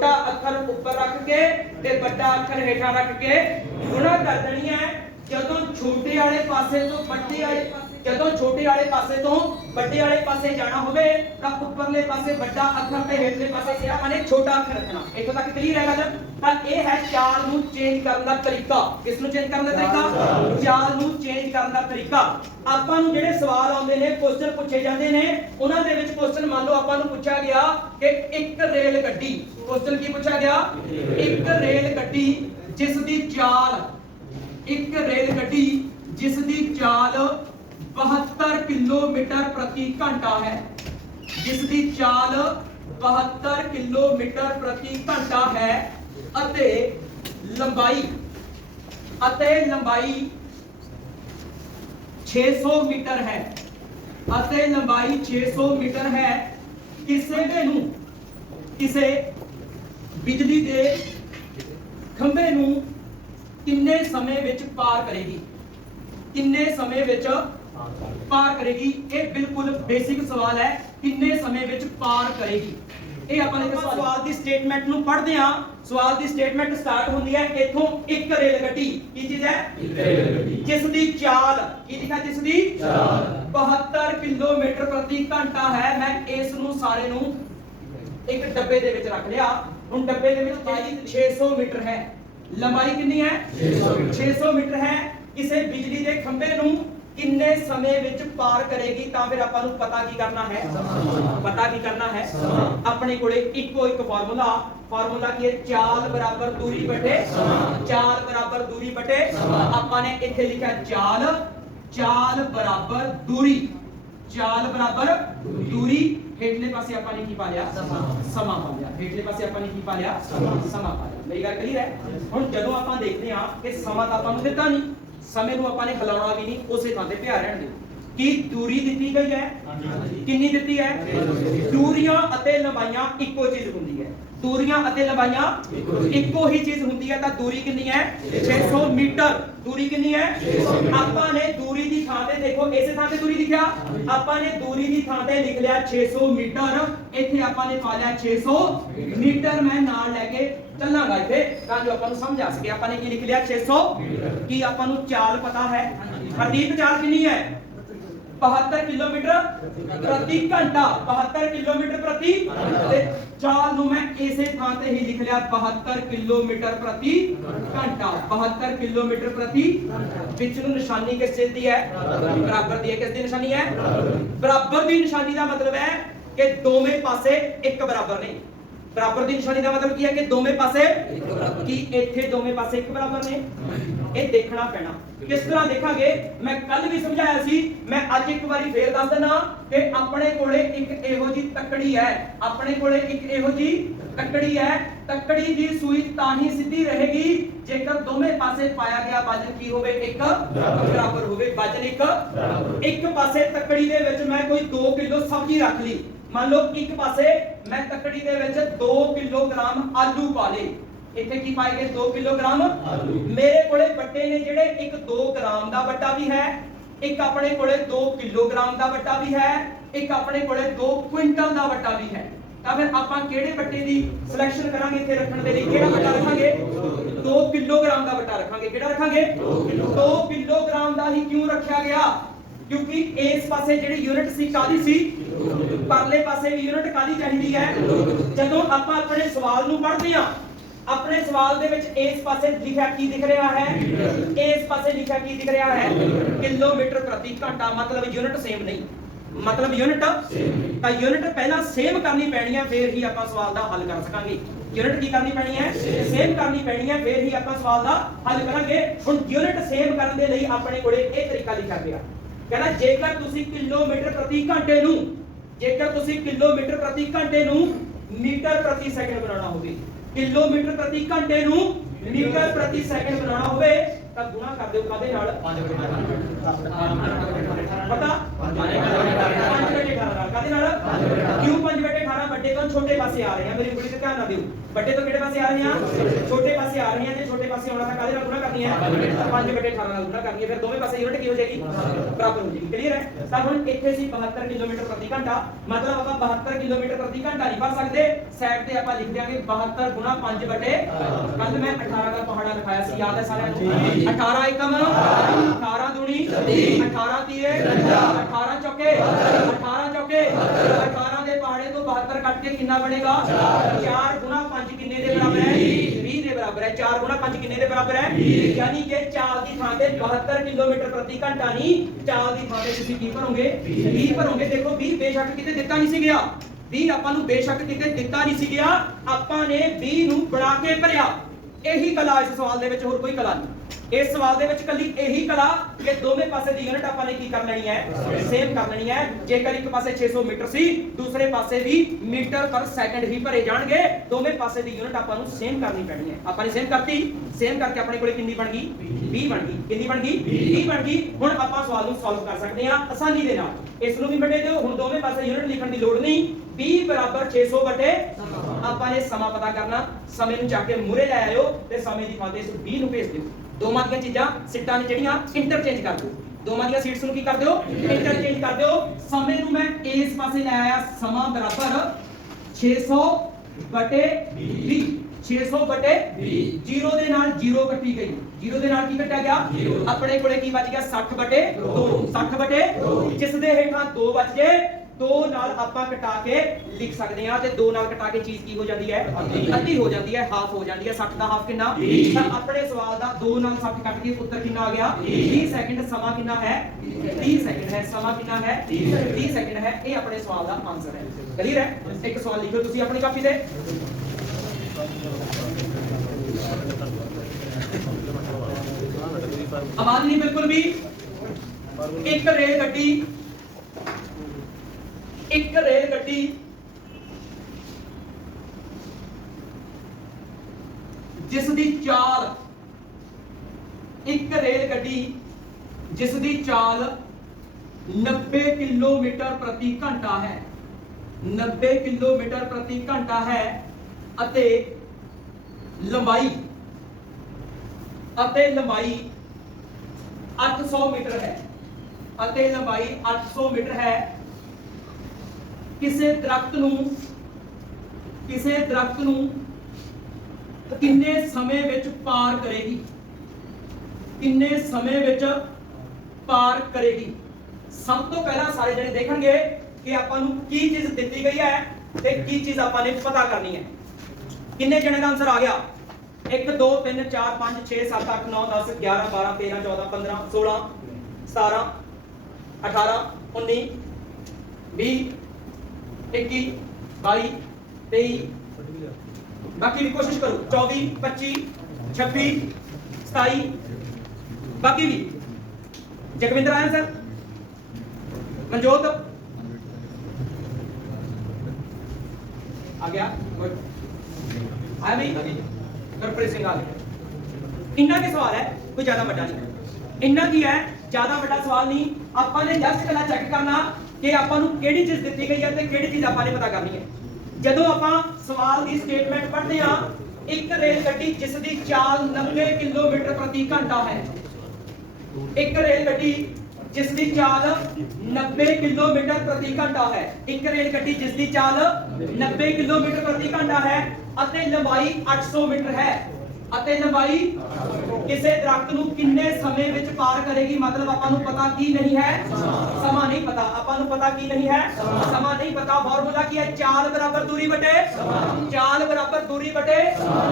छोटा अखर ऊपर रख के ते बड़ा अखर हेठा रख के गुणा कर देनी है। ਜਦੋਂ ਛੋਟੇ ਵਾਲੇ ਪਾਸੇ ਤੋਂ ਵੱਡੇ ਵਾਲੇ ਪਾਸੇ ਜਦੋਂ ਛੋਟੇ ਵਾਲੇ ਪਾਸੇ ਤੋਂ ਵੱਡੇ ਵਾਲੇ ਪਾਸੇ ਜਾਣਾ ਹੋਵੇ ਤਾਂ ਉੱਪਰਲੇ ਪਾਸੇ ਵੱਡਾ ਅੱਖਰ ਤੇ ਹੇਠਲੇ ਪਾਸੇ ਕਿਆ ਮਾਨੇ ਛੋਟਾ ਅੱਖਰ ਰੱਖਣਾ। ਇੱਥੋਂ ਤੱਕ ਕਲੀਅਰ ਹੈ ਗੱਲ? ਤਾਂ ਇਹ ਹੈ ਚਾਲ ਨੂੰ ਚੇਂਜ ਕਰਨ ਦਾ ਤਰੀਕਾ। ਕਿਸ ਨੂੰ ਚੇਂਜ ਕਰਨ ਦਾ ਤਰੀਕਾ? ਚਾਲ ਨੂੰ ਚੇਂਜ ਕਰਨ ਦਾ ਤਰੀਕਾ। ਆਪਾਂ ਨੂੰ ਜਿਹੜੇ ਸਵਾਲ ਆਉਂਦੇ ਨੇ, ਕੁਐਸਚਨ ਪੁੱਛੇ ਜਾਂਦੇ ਨੇ, ਉਹਨਾਂ ਦੇ ਵਿੱਚ ਕੁਐਸਚਨ ਮੰਨ ਲਓ ਆਪਾਂ ਨੂੰ ਪੁੱਛਿਆ ਗਿਆ ਕਿ ਇੱਕ ਰੇਲ ਗੱਡੀ, ਕੁਐਸਚਨ ਕੀ ਪੁੱਛਿਆ ਗਿਆ? ਇੱਕ ਰੇਲ ਗੱਡੀ ਜਿਸ ਦੀ ਚਾਲ एक रेल गड्डी जिसकी चाल 72 किलोमीटर प्रति घंटा है, जिसकी चाल 72 किलोमीटर प्रति घंटा है अते लंबाई 600 मीटर है, अते लंबाई 600 मीटर है। किसे बिजली के खंभे नूं किन्ने समय विच पार करेगी, किन्ने समय विच पार करेगी। ये बिल्कुल बेसिक सवाल है, किन्ने समय विच पार करेगी। ये अपन इस सवाल दी स्टेटमेंट नूं पढ़दे हां। सवाल दी स्टेटमेंट स्टार्ट होंदी है इथों, एक रेल गड्डी की चीज है? एक रेल गड्डी जिस दी चाल की लिखा, जिस दी चाल 72 किलोमीटर प्रति घंटा है। मैं इस नूं सारे नूं एक डब्बे दे विच रख लिया। हुण डब्बे दे विच 600 मीटर है, लंबाई कितनी है? 600 मीटर है। किसे बिजली के खंभे नूं किन्ने समय विच पार करेगी। तां फिर आपां नूं पता की करना है? पता की करना है? अपने कोले इको एक फार्मूला की है, चाल बराबर दूरी बटे चाल बराबर दूरी बटे आपां ने इत्थे लिखा चाल, चाल बराबर दूरी, चाल बराबर दूरी। हेठले पासे आपां ने की पा लिया? समा पा लिया। हेठले पासे आपां ने की पा लिया? समा पा लिया। मेरी गल क्लियर है? हुण जदों आपां देखदे हां कि समा तां आपां नूं दित्ता नहीं, समय नूं आपां ने हिलाउणा भी नहीं, उसे थां ते पिया रहण दिओ। की दूरी दित्ती गई है? किन्नी दित्ती है? दूरियां अते लंबाइयां इक्को चीज हुंदी है। दूरियां अते लंबाइयां इक्को ही चीज हुंदी है। तां दूरी कितनी है? 600 मीटर। दूरी कितनी है? आपां ने दूरी दी थां ते देखो, इस थां ते दूरी लिखिया, आपां ने दूरी दी थां ते लिख लिया 600 मीटर। इत्थे आपां ने पा लिया 600 मीटर। मैं नाल लेके चलांगा इत्थे तां जो आपां नूं समझ आ सके। आपां ने की लिख लिया? 600 की आपां नूं चाल पता है? हरदीप चाल कितनी है? 72 किलोमीटर प्रति घंटा। 72 किलोमीटर प्रति चाल नूं मैं इसे थां ते ही लिख लिया 72 किलोमीटर प्रति घंटा। 72 किलोमीटर प्रति विच नूं निशानी किस चीज दी है? बराबर दी है। किस दी निशानी है? बराबर दी निशानी दा मतलब है कि दोवें पासे एक बराबर नहीं। बराबर दी निशानी दा मतलब की है कि दोवें पासे की इत्थे दोवें पासे एक बराबर ने। ये देखना पैना। किस तरह देखांगे? मैं कल भी समझाया सी, मैं आज एक बारी फिर दस देना कि अपने कोले एक इहो जी तकड़ी है, अपने कोले एक इहो जी तकड़ी है। तकड़ी दी सुई तां ही सीधी रहेगी जेकर दोवें पासे पाया गया वजन की होवे? एक बराबर होवे। वजन एक पासे तकड़ी दे विच मैं कोई 2 किलो सब्जी रख ली, मान लो एक पासे मैं तकड़ी दे विच 2 किलोग्राम आलू पा ले। इत्थे की पाए गए? 2 किलोग्राम आलू। मेरे कोले बट्टे ने जेड़े एक 2 ग्राम दा बट्टा भी है, एक अपने कोले 2 किलोग्राम दा बट्टा भी है, एक अपने कोले 2 क्विंटल दा बट्टा भी है। तां फिर आपां किहड़े बट्टे दी सिलेक्शन करांगे? इत्थे रखण दे लई किहड़ा बट्टा रखांगे? 2 किलोग्राम दा बट्टा रखांगे। किहड़ा रखांगे? 2 किलोग्राम दा ही क्यों रखिया गया? क्योंकि इस पासे जिहड़ी यूनिट सी कादी सी, परले पासे भी यूनिट कादी चाहिदी है। जदों आपां अपने सवाल नूं पढ़दे हां, अपने सवाल दे विच इस पासे लिखा की दिख रहा है? इस पासे लिखा की दिख रहा है? किलोमीटर प्रति घंटा। मतलब यूनिट सेम नहीं, मतलब यूनिट तां यूनिट पहला सेम करनी पैनी है, फिर ही आपां सवाल दा हल कर सकांगे। यूनिट की करनी पैनी है? सेम करनी पैनी है, फिर ही आपां सवाल दा हल करांगे। हुण यूनिट सेम करन दे लई अपने कोले इह तरीका लिखा गया। कहना जेकर तुसी किलोमीटर प्रति घंटे नूं, जेकर तुसी किलोमीटर प्रति घंटे नूं मीटर प्रति सेकंड बनाना होवे, किलोमीटर प्रति घंटे नूं मीटर प्रति सेकंड बनाना होवे तां गुणा कर दिओ कादे नाल? 5 बटे 18 पता? 5 बटे 18 कादे नाल? क्यों 5 बटे 18? बड़े तो छोटे पासे आ रहे हैं। मेरी ਉਂਗਲੀ ਤੇ ਧਿਆਨ ਨਾਲ ਦਿਓ। बड़े तो किहड़े पासे आ रहे हैं? छोटे पासे आ रहे हैं। जे छोटे पासे आउणा तां कादे नाल गुणा करनी है? 5 बटे 18 नाल गुणा करनी है। फिर दोवें पासे यूनिट की हो जाएगी? बराबर हो जाएगी। क्लियर है? तां हुण इत्थे सी 72 किलोमीटर प्रति घंटा, मतलब आपां 72 किलोमीटर प्रति घंटा नहीं पढ़ सकदे, साइड पे आप लिख देंगे 72 गुणा 5 बटे कल मैं 18 का पहाड़ा लिखाया सी, याद है सारे 18 एकम 18 दूनी 18 तीए 18 चौके 18 चौके 18 के पहाड़े तो 72 कट के कितना बनेगा 4 गुणा 5 किन्ने के बराबर है 20 के बराबर है। 4 गुणा 5 किन्ने के बराबर है, यानी कि चाल की थां ते 72 किलोमीटर प्रति घंटा नहीं, चाल की थां ते तुसीं की भरोगे 20 भरोगे। देखो 20 बेशक किते दिता नहीं सी गया, 20 ਆਪਾਂ ਨੂੰ ਬੇਸ਼ੱਕ ਕਿਤੇ ਦਿੱਤਾ ਨਹੀਂ ਸੀ ਗਿਆ, ਆਪਾਂ ਨੇ 20 ਨੂੰ ਬਣਾ ਕੇ ਭਰਿਆ। ਇਹੀ ਕਲਾ ਇਸ ਸਵਾਲ ਦੇ ਵਿੱਚ, ਹੋਰ ਕੋਈ ਕਲਾ ਨਹੀਂ। ਇਸ ਸਵਾਲ ਦੇ ਵਿੱਚ ਕੱਲੀ ਇਹੀ ਕਲਾ ਕਿ ਦੋਵੇਂ ਪਾਸੇ ਦੀ ਯੂਨਿਟ ਆਪਾਂ ਨੇ ਕੀ ਕਰ ਲੈਣੀ ਹੈ, ਸੇਮ ਕਰ ਲੈਣੀ ਹੈ। ਜੇਕਰ ਇੱਕ ਪਾਸੇ 600 ਮੀਟਰ ਸੀ, ਦੂਸਰੇ ਪਾਸੇ ਵੀ ਮੀਟਰ ਪਰ ਸੈਕਿੰਡ ਹੀ ਭਰੇ ਜਾਣਗੇ। ਦੋਵੇਂ ਪਾਸੇ ਦੀ ਯੂਨਿਟ ਆਪਾਂ ਨੂੰ ਸੇਮ ਕਰਨੀ ਪੈਣੀ ਹੈ। ਆਪਾਂ ਨੇ ਸੇਮ ਕਰਤੀ, ਸੇਮ ਕਰਕੇ ਆਪਣੇ ਕੋਲੇ ਕਿੰਨੀ ਬਣ ਗਈ 20 ਬਣ ਗਈ। ਕਿੰਨੀ ਬਣ ਗਈ 20 ਬਣ ਗਈ। ਹੁਣ ਆਪਾਂ ਸਵਾਲ ਨੂੰ ਸੋਲਵ ਕਰ ਸਕਦੇ ਹਾਂ ਆਸਾਨੀ ਦੇ ਨਾਲ। ਇਸ ਨੂੰ ਵੀ ਵੱਡੇ ਦਿਓ, ਹੁਣ ਦੋਵੇਂ ਪਾਸੇ ਯੂਨਿਟ ਲਿਖਣ ਦੀ ਲੋੜ ਨਹੀਂ। 20 ਬਰਾਬਰ 600 ਬਟੇ ਆਪਾਂ ਨੇ ਸਮਾਂ ਪਤਾ ਕਰਨਾ। ਸਮੇਂ ਨੂੰ ਜਾ ਕੇ ਮੂਰੇ ਲੈ ਆਇਓ ਤੇ ਸਮੇਂ ਦੀ ਥਾਂ ਤੇ ਇਸ 20 ਨੂੰ ਭੇਜ ਦਿਓ। ਦੋਵਾਂ ਦੀਆਂ ਚੀਜ਼ਾਂ ਸਿੱਟਾਂ ਨੇ ਜਿਹੜੀਆਂ ਇੰਟਰਚੇਂਜ ਕਰ ਦਿਓ। ਦੋਵਾਂ ਦੀਆਂ ਸੀਟਸ ਨੂੰ ਕੀ ਕਰ ਦਿਓ, ਇੰਟਰਚੇਂਜ ਕਰ ਦਿਓ। ਸਮੇਂ ਨੂੰ ਮੈਂ ਇਸ ਪਾਸੇ ਲੈ ਆਇਆ, ਸਮਾਂ ਬਰਾਬਰ 600 ਬਟੇ 20 600 ਬਟੇ 20। 0 ਦੇ ਨਾਲ 0 ਕੱਟੀ ਗਈ, 0 ਦੇ ਨਾਲ ਕੀ ਕੱਟਿਆ ਗਿਆ, ਆਪਣੇ ਕੋਲੇ ਕੀ ਬਚ ਗਿਆ 60 ਬਟੇ 2 60 ਬਟੇ 2, ਜਿਸ ਦੇ ਹੇਠਾਂ 2 ਬਚ ਗਏ। 2 ਨਾਲ ਆਪਾਂ ਕਟਾ ਕੇ ਲਿਖ ਸਕਦੇ ਹਾਂ ਤੇ 2 ਨਾਲ ਕਟਾ ਕੇ ਚੀਜ਼ ਕੀ ਹੋ ਜਾਂਦੀ ਹੈ, ਅੱਧੀ ਹੋ ਜਾਂਦੀ ਹੈ, ਹਾਫ ਹੋ ਜਾਂਦੀ ਹੈ। 60 ਦਾ ਹਾਫ ਕਿੰਨਾ, ਤਾਂ ਆਪਣੇ ਸਵਾਲ ਦਾ 2 ਨਾਲ 60 ਕੱਟ ਕੇ ਉੱਤਰ ਕਿੰਨਾ ਆ ਗਿਆ 30 ਸੈਕਿੰਡ। ਸਮਾਂ ਕਿੰਨਾ ਹੈ 30 ਸੈਕਿੰਡ ਹੈ। ਸਮਾਂ ਕਿੰਨਾ ਹੈ 30 ਸੈਕਿੰਡ ਹੈ। ਇਹ ਆਪਣੇ ਸਵਾਲ ਦਾ ਆਨਸਰ ਹੈ। ਕਲੀਅਰ ਹੈ। ਇੱਕ ਸਵਾਲ ਲਿਖੋ ਤੁਸੀਂ ਆਪਣੀ ਕਾਪੀ ਤੇ। आवाज नहीं बिल्कुल भी। एक रेल गड्डी जिस दी चाल, एक रेल गड्डी जिस दी चाल 90 किलोमीटर प्रति घंटा है, 90 किलोमीटर प्रति घंटा है अते लंबाई 800 मीटर है, ਅਤੇ ਲੰਬਾਈ 800 मीटर है। ਕਿਸੇ ਦਰਖਤ ਨੂੰ ਕਿੰਨੇ ਸਮੇਂ ਵਿੱਚ ਪਾਰ ਕਰੇਗੀ, ਕਿੰਨੇ ਸਮੇਂ ਵਿੱਚ ਪਾਰ ਕਰੇਗੀ। ਸਭ ਤੋਂ ਪਹਿਲਾਂ ਸਾਰੇ ਜਣੇ ਦੇਖਣਗੇ ਕਿ ਆਪਾਂ ਨੂੰ ਕੀ ਚੀਜ਼ ਦਿੱਤੀ ਗਈ ਹੈ ਤੇ ਕੀ ਚੀਜ਼ ਆਪਾਂ ਨੇ ਪਤਾ ਕਰਨੀ ਹੈ। ਕਿੰਨੇ ਜਣੇ ਦਾ ਆਨਸਰ ਆ ਗਿਆ, 1 2 3 4 5 6 7 8 9 10 11 12 13 14 15 16 17 18 19 20 21 22 23 बाकी भी कोशिश करो 24 25 26 27 बाकी भी। जगविंदर आया सर, मनजोत आ गया, गुड आया नहीं, गुरप्रीत सिंह आ गया। इन्ना के सवाल है, कोई ज्यादा बड़ा नहीं। इन्ना की है, ज्यादा बड़ा सवाल नहीं। ਆਪਾਂ ਨੇ ਜਸਟ ਕਲਾ ਚੈੱਕ ਕਰਨਾ ਕਿ ਆਪਾਂ ਨੂੰ ਕਿਹੜੀ ਚੀਜ਼ ਦਿੱਤੀ ਗਈ ਹੈ ਤੇ ਕਿਹੜੀ ਚੀਜ਼ ਆਪਾਂ ਨੇ ਪਤਾ ਕਰਨੀ ਹੈ। ਜਦੋਂ ਆਪਾਂ ਸਵਾਲ ਦੀ ਸਟੇਟਮੈਂਟ ਪੜ੍ਹਦੇ ਹਾਂ, ਇੱਕ ਰੇਲ ਗੱਡੀ ਜਿਸ ਦੀ ਚਾਲ 90 ਕਿਲੋਮੀਟਰ ਪ੍ਰਤੀ ਘੰਟਾ ਹੈ, ਇੱਕ ਰੇਲ ਗੱਡੀ ਜਿਸ ਦੀ ਚਾਲ 90 ਕਿਲੋਮੀਟਰ ਪ੍ਰਤੀ ਘੰਟਾ ਹੈ, ਇੱਕ ਰੇਲ ਗੱਡੀ ਜਿਸ ਦੀ ਚਾਲ 90 ਕਿਲੋਮੀਟਰ ਪ੍ਰਤੀ ਘੰਟਾ ਹੈ ਅਤੇ ਲੰਬਾਈ 800 ਮੀਟਰ ਹੈ, ਅਤੇ ਲੰਬਾਈ ਕਿਸੇ ਦਰਖਤ ਨੂੰ ਕਿੰਨੇ ਸਮੇਂ ਵਿੱਚ ਪਾਰ ਕਰੇਗੀ। मतलब ਆਪਾਂ ਨੂੰ ਪਤਾ ਕੀ ਨਹੀਂ ਹੈ, ਸਮਾਂ ਨਹੀਂ ਪਤਾ। ਆਪਾਂ ਨੂੰ ਪਤਾ ਕੀ ਨਹੀਂ ਹੈ, ਸਮਾਂ ਨਹੀਂ ਪਤਾ। ਫਾਰਮੂਲਾ ਕੀ ਹੈ, ਚਾਲ ਬਰਾਬਰ ਦੂਰੀ ਬਟੇ ਚਾਲ ਬਰਾਬਰ ਦੂਰੀ ਬਟੇ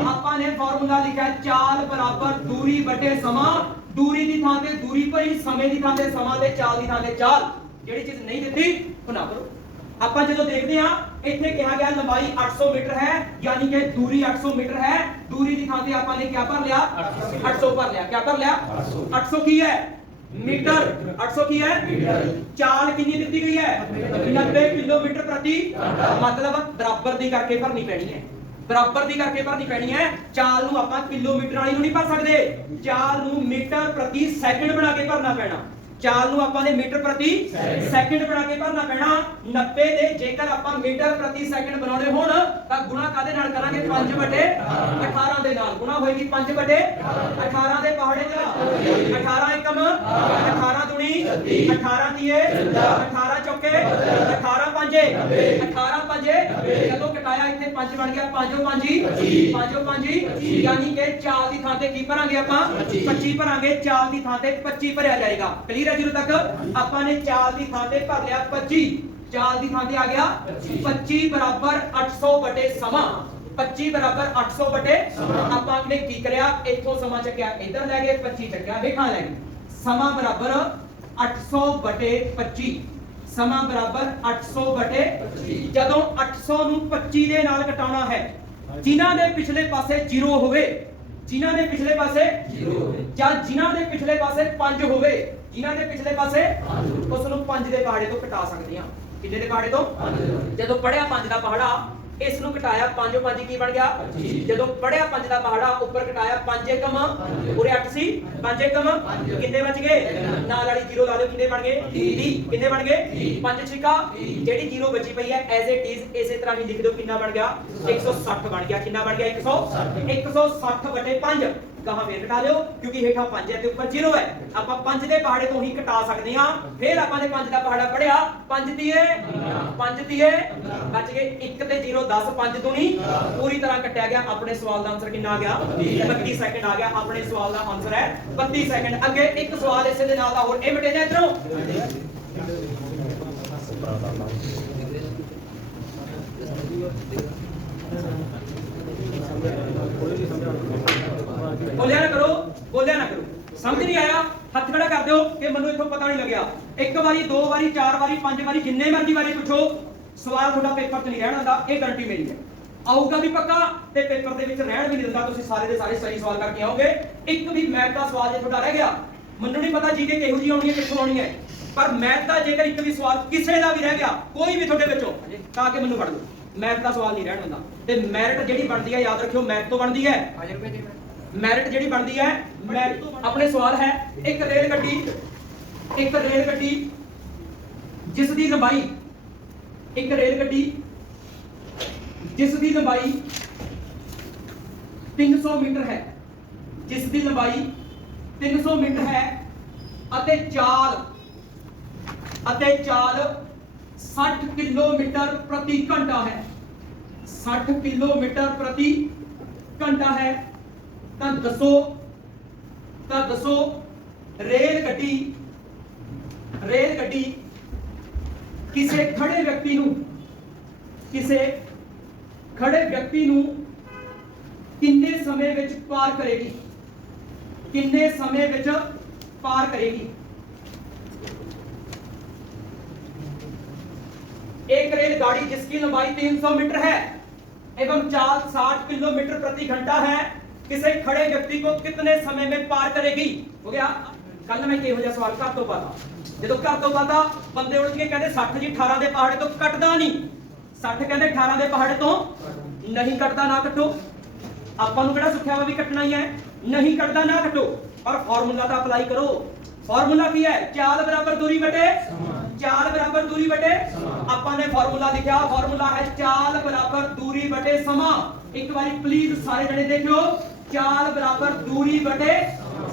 ਆਪਾਂ ਨੇ ਫਾਰਮੂਲਾ ਲਿਖਿਆ ਹੈ, ਚਾਲ ਬਰਾਬਰ ਦੂਰੀ ਬਟੇ ਸਮਾਂ। ਦੂਰੀ ਦੀ ਥਾਂ ਤੇ ਦੂਰੀ ਭਰੀ, ਸਮੇਂ ਦੀ ਥਾਂ ਤੇ ਸਮਾਂ ਤੇ ਚਾਲ ਦੀ ਥਾਂ ਤੇ ਚਾਲ। ਜਿਹੜੀ ਚੀਜ਼ ਨਹੀਂ ਦਿੱਤੀ ਉਹ ਨਾ ਕਰੋ। ਆਪਾਂ ਜਦੋਂ ਦੇਖਦੇ ਹਾਂ ਇੱਥੇ ਕਿਹਾ ਗਿਆ ਲੰਬਾਈ 800 ਮੀਟਰ ਹੈ, ਯਾਨੀ ਕਿ ਦੂਰੀ 800 ਮੀਟਰ ਹੈ। ਦੂਰੀ ਦੀ ਥਾਂ ਤੇ ਆਪਾਂ ਨੇ ਕੀ ਭਰ ਲਿਆ, 800 ਭਰ ਲਿਆ। ਕੀ ਭਰ ਲਿਆ, 800 ਕੀ ਹੈ मीटर। 800 की है चाल कितनी दी गई है 90 किलोमीटर प्रति मतलब बराबर दी करके भरनी पैनी है बराबर दी करके भरनी पैनी है। चाल नूं आपां किलोमीटर वाली नूं नहीं भर सकदे, चाल नूं मीटर प्रति सेकंड बना के भरना पैना। चाल नूं आपां ने मीटर प्रति सेकंड बना के भरना पैना। 90 दे जेकर आपां मीटर प्रति सेकंड बनाउने होण तां गुणा कादे नाल करांगे 5/18 दे नाल गुणा होएगी 5/18 दे पहाड़े दा 18 एकम 18 दूनी 18 तीए 18 चौके ਚੌਕੇ 18 ਪੰਜੇ 18 ਪੰਜੇ ਜਦੋਂ ਕਟਾਇਆ ਇੱਥੇ 5 ਬਣ ਗਿਆ 5 5 ਯਾਨੀ ਕਿ 4 ਦੀ ਥਾਂ ਤੇ ਕੀ ਭਰਾਂਗੇ ਆਪਾਂ 25 ਭਰਾਂਗੇ 4 ਦੀ ਥਾਂ ਤੇ 25 ਭਰਿਆ ਜਾਏਗਾ। ਕਲੀਅਰ ਹੈ ਜਦੋਂ ਤੱਕ ਆਪਾਂ ਨੇ 4 ਦੀ ਥਾਂ ਤੇ ਭਰ ਲਿਆ 25 4 ਦੀ ਥਾਂ ਤੇ ਆ ਗਿਆ 25 ਬਰਾਬਰ 800 ਬਟੇ ਸਮਾਂ 25 ਬਰਾਬਰ 800 ਬਟੇ ਆਪਾਂ ਨੇ ਕੀ ਕਰਿਆ ਇੱਥੋਂ ਸਮਾਂ ਚੱਕਿਆ ਇੱਧਰ ਲੈ ਗਏ 25 ਚੱਕਿਆ ਵੇਖਾਂ ਲੈ ਗਏ ਸਮਾਂ ਬਰਾਬਰ 800 ਬਟੇ 25 ਸਮਾਂ ਬਰਾਬਰ 800 ਬਟੇ 25 ਜਦੋਂ 800 ਨੂੰ 25 ਦੇ ਨਾਲ ਘਟਾਉਣਾ ਹੈ ਜਿਨ੍ਹਾਂ ਦੇ ਪਿਛਲੇ ਪਾਸੇ 0 ਹੋਵੇ ਜਿਨ੍ਹਾਂ ਦੇ ਪਿਛਲੇ ਪਾਸੇ 0 ਹੋਵੇ ਜਾਂ ਜਿਨ੍ਹਾਂ ਦੇ ਪਿਛਲੇ ਪਾਸੇ 5 ਹੋਵੇ ਜਿਨ੍ਹਾਂ ਦੇ ਪਿਛਲੇ ਪਾਸੇ ਉਸ ਨੂੰ 5 ਦੇ ਪਹਾੜੇ ਤੋਂ ਘਟਾ ਸਕਦੇ ਹਾਂ। ਕਿੰਨੇ ਦੇ ਪਹਾੜੇ ਤੋਂ ਜਦੋਂ ਪੜਿਆ 5 ਦਾ ਪਹਾੜਾ ਇਸ ਨੂੰ ਘਟਾਇਆ 5 5 ਕੀ ਬਣ ਗਿਆ 25 ਜਦੋਂ ਪੜਿਆ 5 ਦਾ ਪਹਾੜਾ ਉੱਪਰ ਘਟਾਇਆ 5 ਏਕਮ ਉਰੇ 8 ਸੀ 5 ਏਕਮ ਕਿੰਨੇ ਬਚ ਗਏ ਨਾਲ ਵਾਲੀ 0 ਲਾ ਦਿਓ ਕਿੰਨੇ ਬਣ ਗਏ 30 ਕਿੰਨੇ ਬਣ ਗਏ 5 ਛਿਕਾ ਜਿਹੜੀ 0 ਬਚੀ ਪਈ ਹੈ ਐਜ਼ ਇਟ ਇਜ਼ ਇਸੇ ਤਰ੍ਹਾਂ ਹੀ ਲਿਖ ਦਿਓ ਕਿੰਨਾ ਬਣ ਗਿਆ 160 ਬਣ ਗਿਆ ਕਿੰਨਾ ਬਣ ਗਿਆ 160 ਬਟੇ 5 कहां फिर घटा लियो क्योंकि हेठा 5 है ते ऊपर 0 है ਆਪਾਂ 5 ਦੇ ਪਹਾੜੇ ਤੋਂ ਹੀ ਘਟਾ ਸਕਦੇ ਹਾਂ। ਫਿਰ ਆਪਾਂ ਨੇ 5 ਦਾ ਪਹਾੜਾ ਪੜਿਆ 5 ਤੀਏ ਬਚ ਗਏ 1 ਤੇ 0 10 5 ਤੋਂ ਨਹੀਂ ਪੂਰੀ ਤਰ੍ਹਾਂ ਕੱਟਿਆ ਗਿਆ। ਆਪਣੇ ਸਵਾਲ ਦਾ ਆਨਸਰ ਕਿੰਨਾ ਆ ਗਿਆ 32 ਸੈਕਿੰਡ ਆ ਗਿਆ। ਆਪਣੇ ਸਵਾਲ ਦਾ ਆਨਸਰ ਹੈ 32 ਸੈਕਿੰਡ। ਅੱਗੇ ਇੱਕ ਸਵਾਲ ਇਸੇ ਦੇ ਨਾਲ ਦਾ ਹੋਰ ਇਹ ਮਿਟੇ ਜਾ ਇਧਰੋਂ बोलिया ना करो समझ नहीं आया हथ खड़ा कर दो कि मैनू इथों पता नहीं लग्या। एक बारी 2 बारी 4 बारी 5 बारी जिन्ने मर्जी बारी पूछो सवाल थोड़ा पेपर च नहीं रहना दा ये गारंटी मेरी है। आऊगा भी पक्का ते पेपर दे विच रहन भी नहीं दिंदा। तुसीं सारे दे सारे सही सवाल करके आओगे। एक भी मैथ का सवाल जे थोड़ा रह गया मैनू नहीं पता जीके किहो जी आउणी है कित्थों आउणी है पर मैथ का जेकर एक भी सवाल किसी का भी रह गया कोई भी थोड़े विचों तां कि मैनू पढ़ दो मैथ का सवाल नहीं रहन दिंदा। ते मैरिट जिहड़ी बनदी है याद रखियो मैथ तो बनदी है। मैरिट जिहड़ी बनदी है मैरिट तो अपने सवाल है एक रेल गड्डी जिस दी लंबाई एक रेल गड्डी जिस दी लंबाई 300 मीटर है जिस दी लंबाई 300 मीटर है अते चाल 60 किलोमीटर प्रति घंटा है 60 किलोमीटर प्रति घंटा है। ਤਾਂ ਦੱਸੋ ਰੇਲ ਗੱਡੀ ਕਿਸੇ ਖੜੇ ਵਿਅਕਤੀ ਨੂੰ ਕਿੰਨੇ ਸਮੇਂ ਵਿੱਚ ਪਾਰ ਕਰੇਗੀ एक रेलगाड़ी जिसकी लंबाई 300 मीटर है एवं चाल 60 किलोमीटर प्रति घंटा है किसी खड़े व्यक्ति को कितने समय में पार करेगी। हो गया। कल मैं किहो जिहा सवाल घर तो पाता जो घर तो पाता बंदे उलझ के कहते 60 जी 18 के पहाड़े तो कटदा नहीं 60 कहते 18 के पहाड़े तो नहीं कटदा ना कटो। आपां नूं किहड़ा सिखाया वा भी कटना ही है नहीं कटदा ना कटो पर फॉर्मूला तो अप्लाई करो। फॉर्मूला की है चाल बराबर दूरी बटे आपां ने फॉर्मूला लिखा फॉर्मूला है चाल बराबर दूरी बटे समा। एक बार प्लीज सारे जने देखियो चाल बराबर दूरी बटे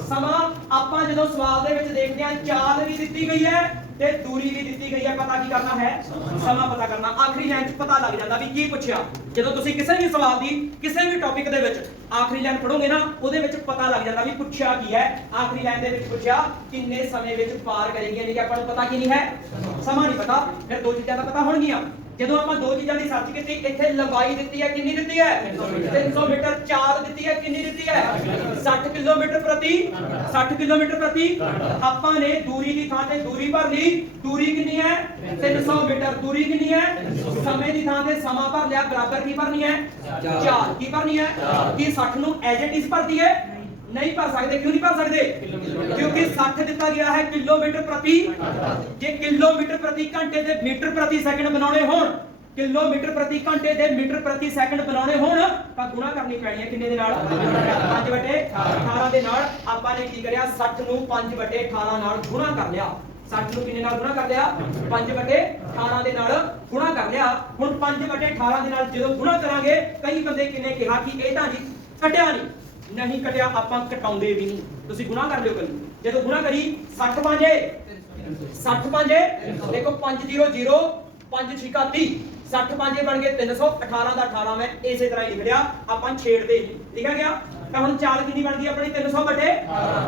समा। आपां जदों सवाल दे विच देखदे हां चाल भी दित्ती गई है ते दूरी भी दित्ती गई है पता की करना है समा पता करना। आखिरी लाइन च पता लग जांदा भी की पुछया जदों तुसीं किसी भी सवाल दी किसी भी टॉपिक दे विच आखिरी लाइन पढ़ोगे ना ਉਹਦੇ ਵਿੱਚ ਪਤਾ ਲੱਗ ਜਾਂਦਾ ਵੀ ਪੁੱਛਿਆ ਕੀ ਹੈ। ਆਖਰੀ ਲਾਈਨ ਦੇ ਵਿੱਚ ਪੁੱਛਿਆ ਕਿੰਨੇ ਸਮੇਂ ਵਿੱਚ ਪਾਰ ਕਰੇਗੀ ਨਹੀਂ ਕਿ ਆਪਾਂ ਨੂੰ ਪਤਾ ਕੀ ਨਹੀਂ ਹੈ ਸਮਾਂ ਨਹੀਂ ਪਤਾ। ਫਿਰ ਦੋ ਚੀਜ਼ਾਂ ਦਾ ਪਤਾ ਹੋਣਗੀਆਂ ਜਦੋਂ ਆਪਾਂ ਦੋ ਚੀਜ਼ਾਂ ਦੀ ਸਰਚ ਕੀਤੀ ਇੱਥੇ ਲੰਬਾਈ ਦਿੱਤੀ ਹੈ ਕਿੰਨੀ ਦਿੱਤੀ ਹੈ 300 ਮੀਟਰ ਚਾਲ ਦਿੱਤੀ ਹੈ ਕਿੰਨੀ ਦਿੱਤੀ ਹੈ 60 ਕਿਲੋਮੀਟਰ ਪ੍ਰਤੀ ਆਪਾਂ ਨੇ ਦੂਰੀ ਦੀ ਥਾਂ ਤੇ ਦੂਰੀ ਭਰ ਲਈ ਦੂਰੀ ਕਿੰਨੀ ਹੈ 300 ਮੀਟਰ ਦੂਰੀ ਕਿੰਨੀ ਹੈ ਸਮੇਂ ਦੀ ਥਾਂ ਤੇ ਸਮਾਂ ਭਰ ਲਿਆ ਬਰਾਬਰ ਕੀ ਭਰਨੀ ਹੈ ਚਾਲ ਕੀ ਭਰਨੀ ਹੈ ਕੀ 60 ਨੂੰ ਐਜ਼ ਇਟ ਇਜ਼ ਭਰਦੀ ਹੈ नहीं भर सकते। क्यों नहीं भर सकते क्योंकि 60 दिता गया है किलोमीटर प्रति जे किलोमीटर प्रति घंटे दे मीटर प्रति सेकंड बनाने होण किलोमीटर प्रति घंटे दे मीटर प्रति सेकंड बनाने होण तां गुणा करनी पैनी है किन्ने दे नाल 5/18 दे नाल। आपां ने की करिया 60 ਨੂੰ 5/18 ਨਾਲ गुणा कर लिया 60 ਨੂੰ ਕਿੰਨੇ ਨਾਲ ਗੁਣਾ ਕਰ ਲਿਆ 5/18 ਦੇ ਨਾਲ ਗੁਣਾ ਕਰ ਲਿਆ। ਹੁਣ 5/18 ਦੇ ਨਾਲ ਜਦੋਂ ਗੁਣਾ ਕਰਾਂਗੇ ਕਈ ਬੰਦੇ ਕਿੰਨੇ ਕਿਹਾ ਕਿ ਇਹ ਤਾਂ ਜੀ ਕਟਿਆ नहीं कटिया आपां कटाउंदे भी नहीं तुसीं गुणा कर लियो कल जदों गुणा करी 60 5 60 ਪੰਜੇ ਦੇਖੋ 5 0 0 5 6 30 60 ਪੰਜੇ ਬਣ ਗਏ 300 18 ਦਾ 18 ਮੈਂ ਇਸੇ ਤਰ੍ਹਾਂ ਹੀ ਲਿਖ ਲਿਆ ਆਪਾਂ ਛੇੜਦੇ ਹੀ ਲਿਖਿਆ ਗਿਆ ਤਾਂ ਹੁਣ ਚਾਲ ਕਿੰਨੀ ਬਣ ਗਈ ਆਪਣੀ 300 ਬਟੇ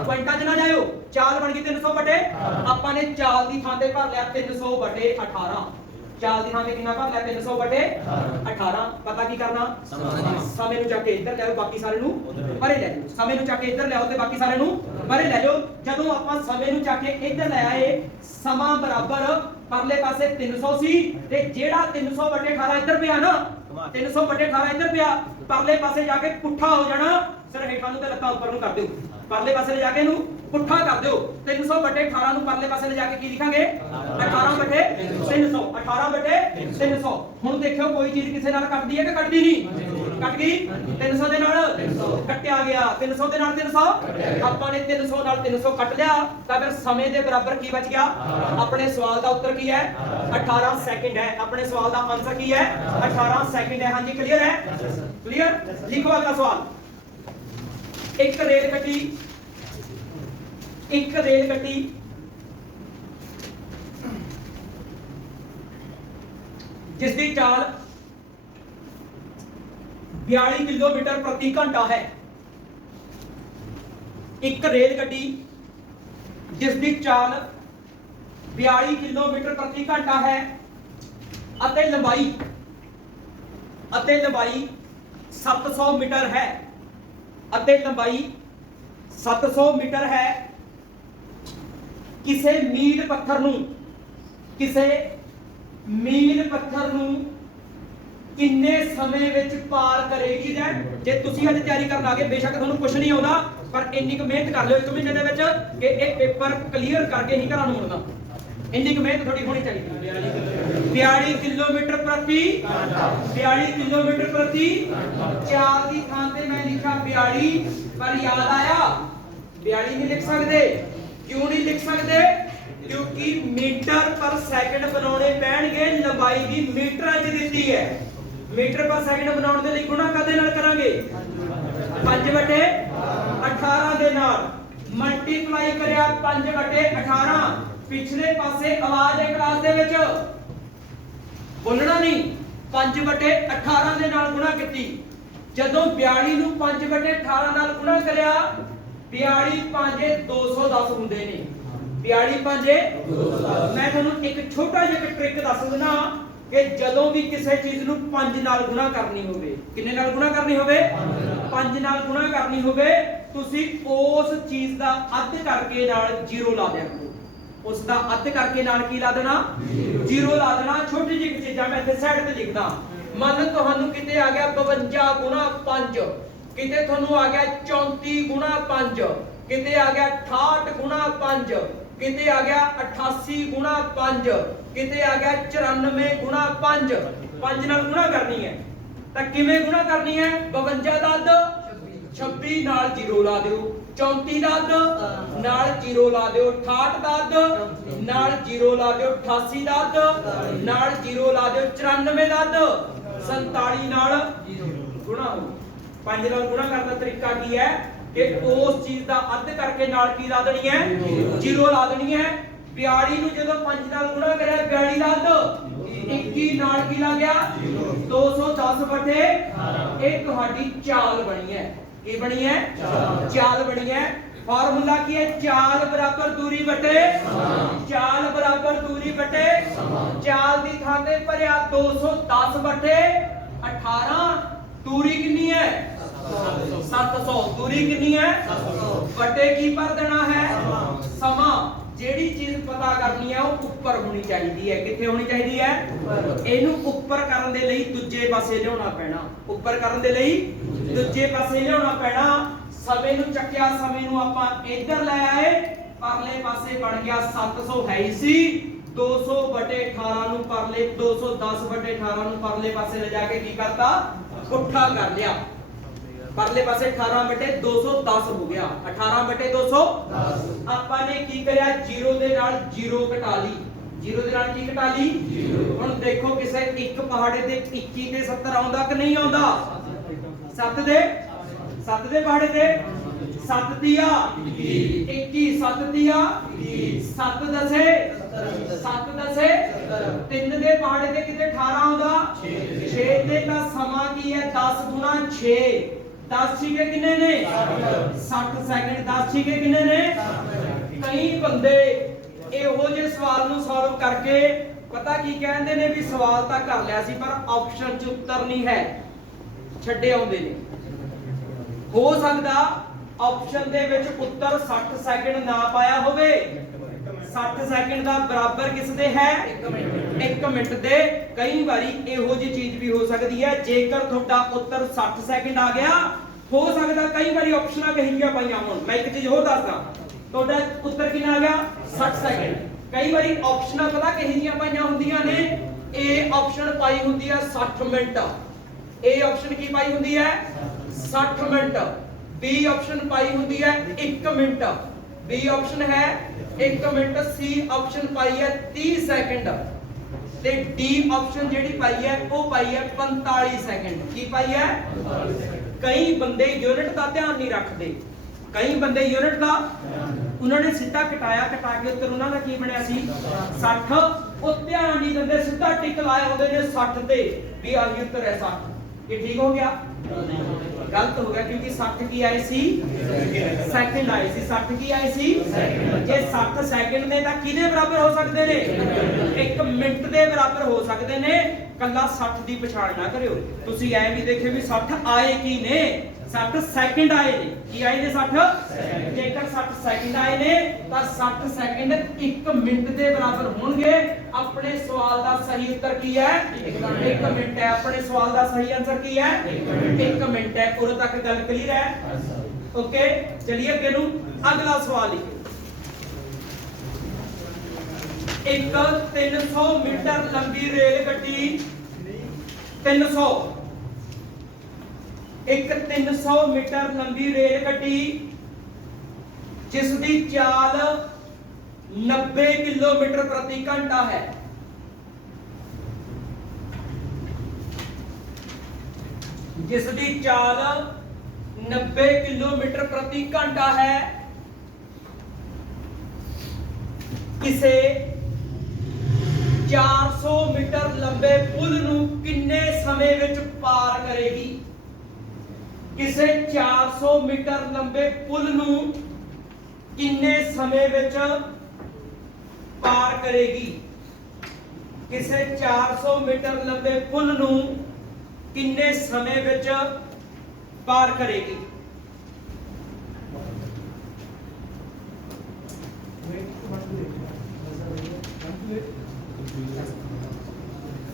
ਪੁਆਇੰਟਾਂ 'ਚ ਨਾ ਜਾਇਓ ਚਾਲ ਬਣ ਗਈ 300 ਬਟੇ ਆਪਾਂ ਨੇ ਚਾਲ ਦੀ ਥਾਂ ਤੇ ਭਰ ਲਿਆ 300 ਬਟੇ 18 ਚਾਲ ਦੀ ਥਾਂ ਤੇ ਕਿੰਨਾ ਭਰ ਲਿਆ 300 ਬਟੇ 18 ਪਤਾ ਕੀ ਕਰਨਾ ਸਮੇਂ ਨੂੰ ਚੱਕ ਕੇ ਇੱਧਰ ਲਿਆਓ ਬਾਕੀ ਸਾਰੇ ਨੂੰ ਪਰੇ ਲੈ ਜਾਓ ਸਮੇਂ ਨੂੰ ਚੱਕ ਕੇ ਇੱਧਰ ਲਿਆਓ ਤੇ ਬਾਕੀ ਸਾਰੇ ਨੂੰ ਪਰੇ ਲੈ ਜਾਓ ਜਦੋਂ ਆਪਾਂ ਸਮੇਂ ਨੂੰ ਚੱਕ ਕੇ ਇੱਧਰ ਲੈ ਆਏ ਸਮਾਂ ਬਰਾਬਰ ਪਰਲੇ ਪਾਸੇ 300 ਸੀ ਤੇ ਜਿਹੜਾ 300 ਬਟੇ 18 ਇੱਧਰ ਪਿਆ ਨਾ 300 ਬਟੇ 18 ਇੱਧਰ ਪਿਆ ਪਰਲੇ ਪਾਸੇ ਜਾ ਕੇ ਪੁੱਠਾ ਹੋ ਜਾਣਾ ਸਰ ਹੇਠਾਂ ਨੂੰ ਤੇ ਲੱਤਾਂ ਉੱਪਰ ਨੂੰ ਕਰ ਦਿਓ ਪਰਲੇ ਪਾਸੇ ਲੈ ਜਾ ਕੇ ਇਹਨੂੰ ਪੁੱਠਾ ਕਰ ਦਿਓ 300 ਬਟੇ 18 ਨੂੰ ਪਰਲੇ ਪਾਸੇ ਲੈ ਜਾ ਕੇ ਕੀ ਲਿਖਾਂਗੇ 18 ਬਟੇ 300 18 ਬਟੇ 300 ਹੁਣ ਦੇਖਿਓ ਕੋਈ ਚੀਜ਼ ਕਿਸੇ ਨਾਲ ਕੱਟਦੀ ਹੈ ਕਿ ਕੱਟਦੀ ਨਹੀਂ ਕੱਟ ਗਈ 300 ਦੇ ਨਾਲ ਕੱਟਿਆ ਗਿਆ 300 ਦੇ ਨਾਲ 300 ਆਪਾਂ ਨੇ 300 ਨਾਲ 300 ਕੱਟ ਲਿਆ ਤਾਂ ਫਿਰ ਸਮੇਂ ਦੇ ਬਰਾਬਰ ਕੀ ਬਚ ਗਿਆ ਆਪਣੇ ਸਵਾਲ ਦਾ ਉੱਤਰ ਕੀ ਹੈ 18 ਸੈਕਿੰਡ ਹੈ ਆਪਣੇ ਸਵਾਲ ਦਾ ਆਨਸਰ ਕੀ ਹੈ 18 ਸੈਕਿੰਡ ਹੈ ਹਾਂਜੀ ਕਲੀਅਰ ਹੈ ਕਲੀਅਰ ਲਿਖੋ ਅਗਲਾ ਸਵਾਲ ਇੱਕ ਰੇਲ ਗੱਡੀ ਜਿਸ ਦੀ ਚਾਲ 42 किलोमीटर प्रति घंटा है एक रेल गड्डी जिसकी चाल 42 किलोमीटर प्रति घंटा है अते लंबाई 700 मीटर है अते लंबाई 700 मीटर है किसे मील पत्थर नूं किन्ने समय विच पार करेगी जे तुसी अज तैयारी करन आ गए बेशक तुहानूं कुछ नहीं आउंदा पर इन्नी क मेहनत कर लिओ 1 महीने दे विच कि इह पेपर क्लीयर करके ही घरां नूं मुड़ना इन्नी क मेहनत थोड़ी होनी चाहिए 42 किलोमीटर प्रति चाल दी थां ते मैं लिखा 42 पर याद आया 42 नहीं लिख सकदे क्यों नहीं लिख सकदे क्योंकि मीटर पर सेकंड बनाने पैणगे लंबाई भी मीटरां च दित्ती है मीटर पर सेकंड बनाने दे लई गुणा कदे नाल करांगे 5/18 दे नाल मल्टीप्लाई करिया 5/18 पिछले पासे आवाज है क्लास दे विच बोलना नहीं 5/18 दे नाल गुणा कीती जदों 42 ਨੂੰ 5/18 ਨਾਲ ਗੁਣਾ ਕਰਿਆ 42 5 210 ਹੁੰਦੇ ਨੇ 42 5 210 ਮੈਂ ਤੁਹਾਨੂੰ ਇੱਕ ਛੋਟਾ ਜਿਹਾ ਟ੍ਰਿਕ ਦੱਸ ਦਿੰਦਾ ਕਿ ਜਦੋਂ ਵੀ ਕਿਸੇ ਚੀਜ਼ ਨੂੰ 5 ਨਾਲ ਗੁਣਾ ਕਰਨੀ ਹੋਵੇ ਕਿੰਨੇ ਨਾਲ ਗੁਣਾ ਕਰਨੀ ਹੋਵੇ 5 ਨਾਲ ਗੁਣਾ ਕਰਨੀ ਹੋਵੇ ਤੁਸੀਂ ਉਸ ਚੀਜ਼ ਦਾ ਅੱਧ ਕਰਕੇ ਨਾਲ 0 ਲਾ ਦਿਆ ਕਰੋ ਉਸ ਦਾ ਅੱਧ ਕਰਕੇ ਨਾਲ ਕੀ ਲਾ ਦੇਣਾ 0 ਲਾ ਦੇਣਾ ਛੋਟੀ ਜਿਹੀ ਚੀਜ਼ਾਂ ਮੈਂ ਇੱਥੇ ਸਾਈਡ ਤੇ ਲਿਖਦਾ ਮੰਨ ਤੁਹਾਨੂੰ ਕਿਤੇ ਆ ਗਿਆ 52 ਗੁਣਾ 5 ਕਿਤੇ ਤੁਹਾਨੂੰ ਆ ਗਿਆ 34 ਗੁਣਾ 5 ਕਿਤੇ ਆ ਗਿਆ 68 ਗੁਣਾ 5 ਕਿਤੇ ਆ ਗਿਆ 88 ਗੁਣਾ 5 ਕਿਤੇ ਆ ਗਿਆ 94 ਗੁਣਾ 5 5 ਨਾਲ ਗੁਣਾ ਕਰਨੀ ਹੈ ਤਾਂ ਕਿਵੇਂ ਗੁਣਾ ਕਰਨੀ ਹੈ 52 ਦਾ ਅੱਧ 26 ਨਾਲ 0 ਲਾ ਦਿਓ 34 ਦਾ ਅੱਧ ਨਾਲ 0 ਲਾ ਦਿਓ 68 ਦਾ ਅੱਧ ਨਾਲ 0 ਲਾ ਦਿਓ 88 ਦਾ ਅੱਧ ਨਾਲ 0 ਲਾ ਦਿਓ 94 ਦਾ ਅੱਧ 47 ਨਾਲ ਗੁਣਾ ਹੋ 5 ਨਾਲ ਗੁਣਾ ਕਰਨ ਦਾ ਤਰੀਕਾ ਕੀ ਹੈ ਕਿ ਉਸ ਚੀਜ਼ ਦਾ ਅੱਧ ਕਰਕੇ ਨਾਲ ਕੀ ਲਾ ਦੇਣੀ ਹੈ 0 ਲਾ ਦੇਣੀ ਹੈ 42 ਨੂੰ ਜਦੋਂ 5 ਨਾਲ ਗੁਣਾ ਕਰਿਆ 42 ਦਾ ਅੱਧ 21 ਨਾਲ ਕੀ ਲਾ ਗਿਆ 210 ਬਟੇ ਇਹ ਤੁਹਾਡੀ ਚਾਲ ਬਣੀ ਹੈ ਕੀ ਬਣੀ ਹੈ ਚਾਲ ਬਣੀ ਹੈ ਫਾਰਮੂਲਾ ਕੀ ਹੈ ਚਾਲ ਬਰਾਬਰ ਦੂਰੀ ਬਟੇ ਚਾਲ ਬਰਾਬਰ ਦੂਰੀ ਬਟੇ ਚਾਲ ਦੀ ਥਾਂ ਤੇ ਭਰਿਆ 210 ਬਟੇ 18 ਦੂਰੀ ਕਿੰਨੀ ਹੈ 700 दूरी कितनी है 700 बटे की पर देना है समा ਜਿਹੜੀ ਚੀਜ਼ ਪਤਾ ਕਰਨੀ ਹੈ ਉਹ ਉੱਪਰ ਹੋਣੀ ਚਾਹੀਦੀ ਹੈ ਕਿੱਥੇ ਹੋਣੀ ਚਾਹੀਦੀ ਹੈ ਇਹਨੂੰ ਉੱਪਰ ਕਰਨ ਦੇ ਲਈ ਦੂਜੇ ਪਾਸੇ ਲਿਆਉਣਾ ਪੈਣਾ ਉੱਪਰ ਕਰਨ ਦੇ ਲਈ ਦੂਜੇ ਪਾਸੇ ਲਿਆਉਣਾ ਪੈਣਾ ਸਮੇਂ ਨੂੰ ਚੱਕਿਆ ਸਮੇਂ ਨੂੰ ਆਪਾਂ ਇੱਧਰ ਲੈ ਆਏ ਪਰਲੇ ਪਾਸੇ ਬਣ ਗਿਆ 700 ਹੈ ਹੀ ਸੀ 200 ਬਟੇ 18 ਨੂੰ ਪਰਲੇ 210 ਬਟੇ 18 ਨੂੰ ਪਰਲੇ ਪਾਸੇ ਲੈ ਜਾ ਕੇ ਕੀ ਕਰਤਾ ਪੁੱਠਾ ਕਰ ਲਿਆ परले पासे 18 बटे 210 हो गया 18 बटे 210 ਆਪਾਂ ਨੇ ਕੀ ਕਰਿਆ 0 ਦੇ ਨਾਲ 0 ਘਟਾ ਲਈ 0 ਦੇ ਨਾਲ ਕੀ ਘਟਾ ਲਈ 0 ਹੁਣ ਦੇਖੋ ਕਿਸੇ ਇੱਕ ਪਹਾੜੇ ਤੇ 21 ਤੇ 70 ਆਉਂਦਾ ਕਿ ਨਹੀਂ ਆਉਂਦਾ 7 ਦੇ ਪਹਾੜੇ ਤੇ 7 ਤੀਆ 21 7 ਤੀਆ 7 ਦਸੇ 7 ਦਸੇ 3 ਦੇ ਪਹਾੜੇ ਤੇ ਕਿਤੇ 18 ਆਉਂਦਾ 6 ਦੇ ਤਾਂ ਸਮਾਂ ਕੀ ਹੈ 10 ਗੁਣਾ 6 10 ਛੀਕੇ ਕਿੰਨੇ ਨੇ 60 ਸੈਕਿੰਡ 10 ਛੀਕੇ ਕਿੰਨੇ ਨੇ ਕਈ ਬੰਦੇ ਇਹੋ ਜਿਹੇ ਸਵਾਲ ਨੂੰ ਸੋਲਵ ਕਰਕੇ ਪਤਾ ਕੀ ਕਹਿੰਦੇ ਨੇ ਵੀ ਸਵਾਲ ਤਾਂ ਕਰ ਲਿਆ ਸੀ ਪਰ ਆਪਸ਼ਨ 'ਚ ਉੱਤਰ ਨਹੀਂ ਹੈ ਛੱਡੇ ਆਉਂਦੇ ਨੇ ਹੋ ਸਕਦਾ ਆਪਸ਼ਨ ਦੇ ਵਿੱਚ ਉੱਤਰ 60 ਸੈਕਿੰਡ ਨਾ ਪਾਇਆ ਹੋਵੇ 60 ਸੈਕਿੰਡ ਦਾ ਬਰਾਬਰ ਕਿਸ ਦੇ ਹੈ 1 ਮਿੰਟ ਦੇ ਕਈ ਵਾਰੀ ਇਹੋ ਜਿਹੀ ਚੀਜ਼ ਵੀ ਹੋ ਸਕਦੀ ਹੈ ਜੇਕਰ ਤੁਹਾਡਾ ਉੱਤਰ 60 ਸੈਕਿੰਡ ਆ ਗਿਆ ਹੋ ਸਕਦਾ ਕਈ ਵਾਰੀ ਆਪਸ਼ਨਾਂ ਕਹੀਆਂ ਪਾਈਆਂ ਹੋਣ ਮੈਂ ਇੱਕ ਚੀਜ਼ ਹੋਰ ਦੱਸਦਾ ਤੁਹਾਡਾ ਉੱਤਰ ਕਿੰਨਾ ਆ ਗਿਆ 60 ਸੈਕਿੰਡ ਕਈ ਵਾਰੀ ਆਪਸ਼ਨਾਂ ਪਤਾ ਕਿਹੜੀਆਂ ਪਾਈਆਂ ਹੁੰਦੀਆਂ ਨੇ A ਆਪਸ਼ਨ ਪਾਈ ਹੁੰਦੀ ਹੈ 60 ਮਿੰਟ A ਆਪਸ਼ਨ ਕੀ ਪਾਈ ਹੁੰਦੀ ਹੈ 60 ਮਿੰਟ B ਆਪਸ਼ਨ ਪਾਈ ਹੁੰਦੀ ਹੈ 1 ਮਿੰਟ B ਆਪਸ਼ਨ ਹੈ 1 ਮਿੰਟ C ਆਪਸ਼ਨ ਪਾਈ ਹੈ 30 ਸੈਕਿੰਡ ਤੇ D ਆਪਸ਼ਨ ਜਿਹੜੀ ਪਾਈ ਹੈ ਉਹ ਪਾਈ ਹੈ 45 ਸੈਕਿੰਡ ਕੀ ਪਾਈ ਹੈ ਕਈ ਬੰਦੇ ਯੂਨਿਟ ਦਾ ਧਿਆਨ ਨਹੀਂ ਰੱਖਦੇ ਕਈ ਬੰਦੇ ਯੂਨਿਟ ਦਾ ਉਹਨਾਂ ਨੇ ਸਿੱਧਾ ਕਟਾ ਕੇ ਉੱਤਰ ਉਹਨਾਂ ਦਾ ਕੀ ਬਣਿਆ ਸੀ 60 ਉਹ ਧਿਆਨ ਨਹੀਂ ਦਿੰਦੇ ਸਿੱਧਾ ਟਿਕ ਲਾਏ ਹੁੰਦੇ ਨੇ 60 ਤੇ ਵੀ ਆਹੀ ਉੱਤਰ ਹੈ 60 ਇਹ ਠੀਕ ਹੋ ਗਿਆ ਗਲਤ ਹੋ ਗਿਆ ਕਿਉਂਕਿ 60 ਕੀ ਆਏ ਸੀ ਸੈਕਿੰਡ ਆਏ ਸੀ 60 ਕੀ ਆਏ ਸੀ ਜੇ 60 ਸੈਕਿੰਡ ਨੇ ਤਾਂ ਕਿਹਦੇ ਬਰਾਬਰ ਹੋ ਸਕਦੇ ਨੇ 1 ਮਿੰਟ ਦੇ ਬਰਾਬਰ ਹੋ ਸਕਦੇ ਨੇ ਕੱਲਾ 60 ਦੀ ਪਛਾਣ ਨਾ ਕਰਿਓ ਤੁਸੀਂ ਐ ਵੀ ਦੇਖਿਓ ਵੀ 60 ਆਏ ਕੀ ਨੇ 60 ਸੈਕਿੰਡ ਆਏ ਨੇ ਕੀ ਆਏ ਨੇ 60 ਜੇਕਰ 60 ਸੈਕਿੰਡ ਆਏ ਨੇ ਤਾਂ 60 ਸੈਕਿੰਡ 1 ਮਿੰਟ ਦੇ ਬਰਾਬਰ ਹੋਣਗੇ ਆਪਣੇ ਸਵਾਲ ਦਾ ਸਹੀ ਉੱਤਰ ਕੀ ਹੈ 1 ਮਿੰਟ ਹੈ ਆਪਣੇ ਸਵਾਲ ਦਾ ਸਹੀ ਆਨਸਰ ਕੀ ਹੈ 1 ਮਿੰਟ ਹੈ ਉਰੇ ਤੱਕ ਗੱਲ ਕਲੀਅਰ ਹੈ ਓਕੇ ਚਲਿਏ ਅੱਗੇ ਨੂੰ ਅਗਲਾ ਸਵਾਲ ਲਿਖੋ ਇੱਕ 300 ਮੀਟਰ ਲੰਬੀ ਰੇਲ ਗੱਡੀ 300 ਇੱਕ 300 ਮੀਟਰ ਲੰਬੀ ਰੇਲ ਗੱਡੀ ਜਿਸ ਦੀ ਚਾਲ 90 ਕਿਲੋਮੀਟਰ ਪ੍ਰਤੀ ਘੰਟਾ ਹੈ ਜਿਸ ਦੀ ਚਾਲ 90 ਕਿਲੋਮੀਟਰ ਪ੍ਰਤੀ ਘੰਟਾ ਹੈ ਕਿਸੇ 400 ਮੀਟਰ ਲੰਬੇ ਪੁਲ ਨੂੰ ਕਿੰਨੇ ਸਮੇਂ ਵਿੱਚ ਪਾਰ ਕਰੇਗੀ ਕਿਸੇ 400 ਮੀਟਰ ਲੰਬੇ ਪੁਲ ਨੂੰ ਕਿੰਨੇ ਸਮੇਂ ਵਿੱਚ ਪਾਰ ਕਰੇਗੀ ਕਿਸੇ 400 ਮੀਟਰ ਲੰਬੇ ਪੁਲ ਨੂੰ ਕਿੰਨੇ ਸਮੇਂ ਵਿੱਚ ਪਾਰ ਕਰੇਗੀ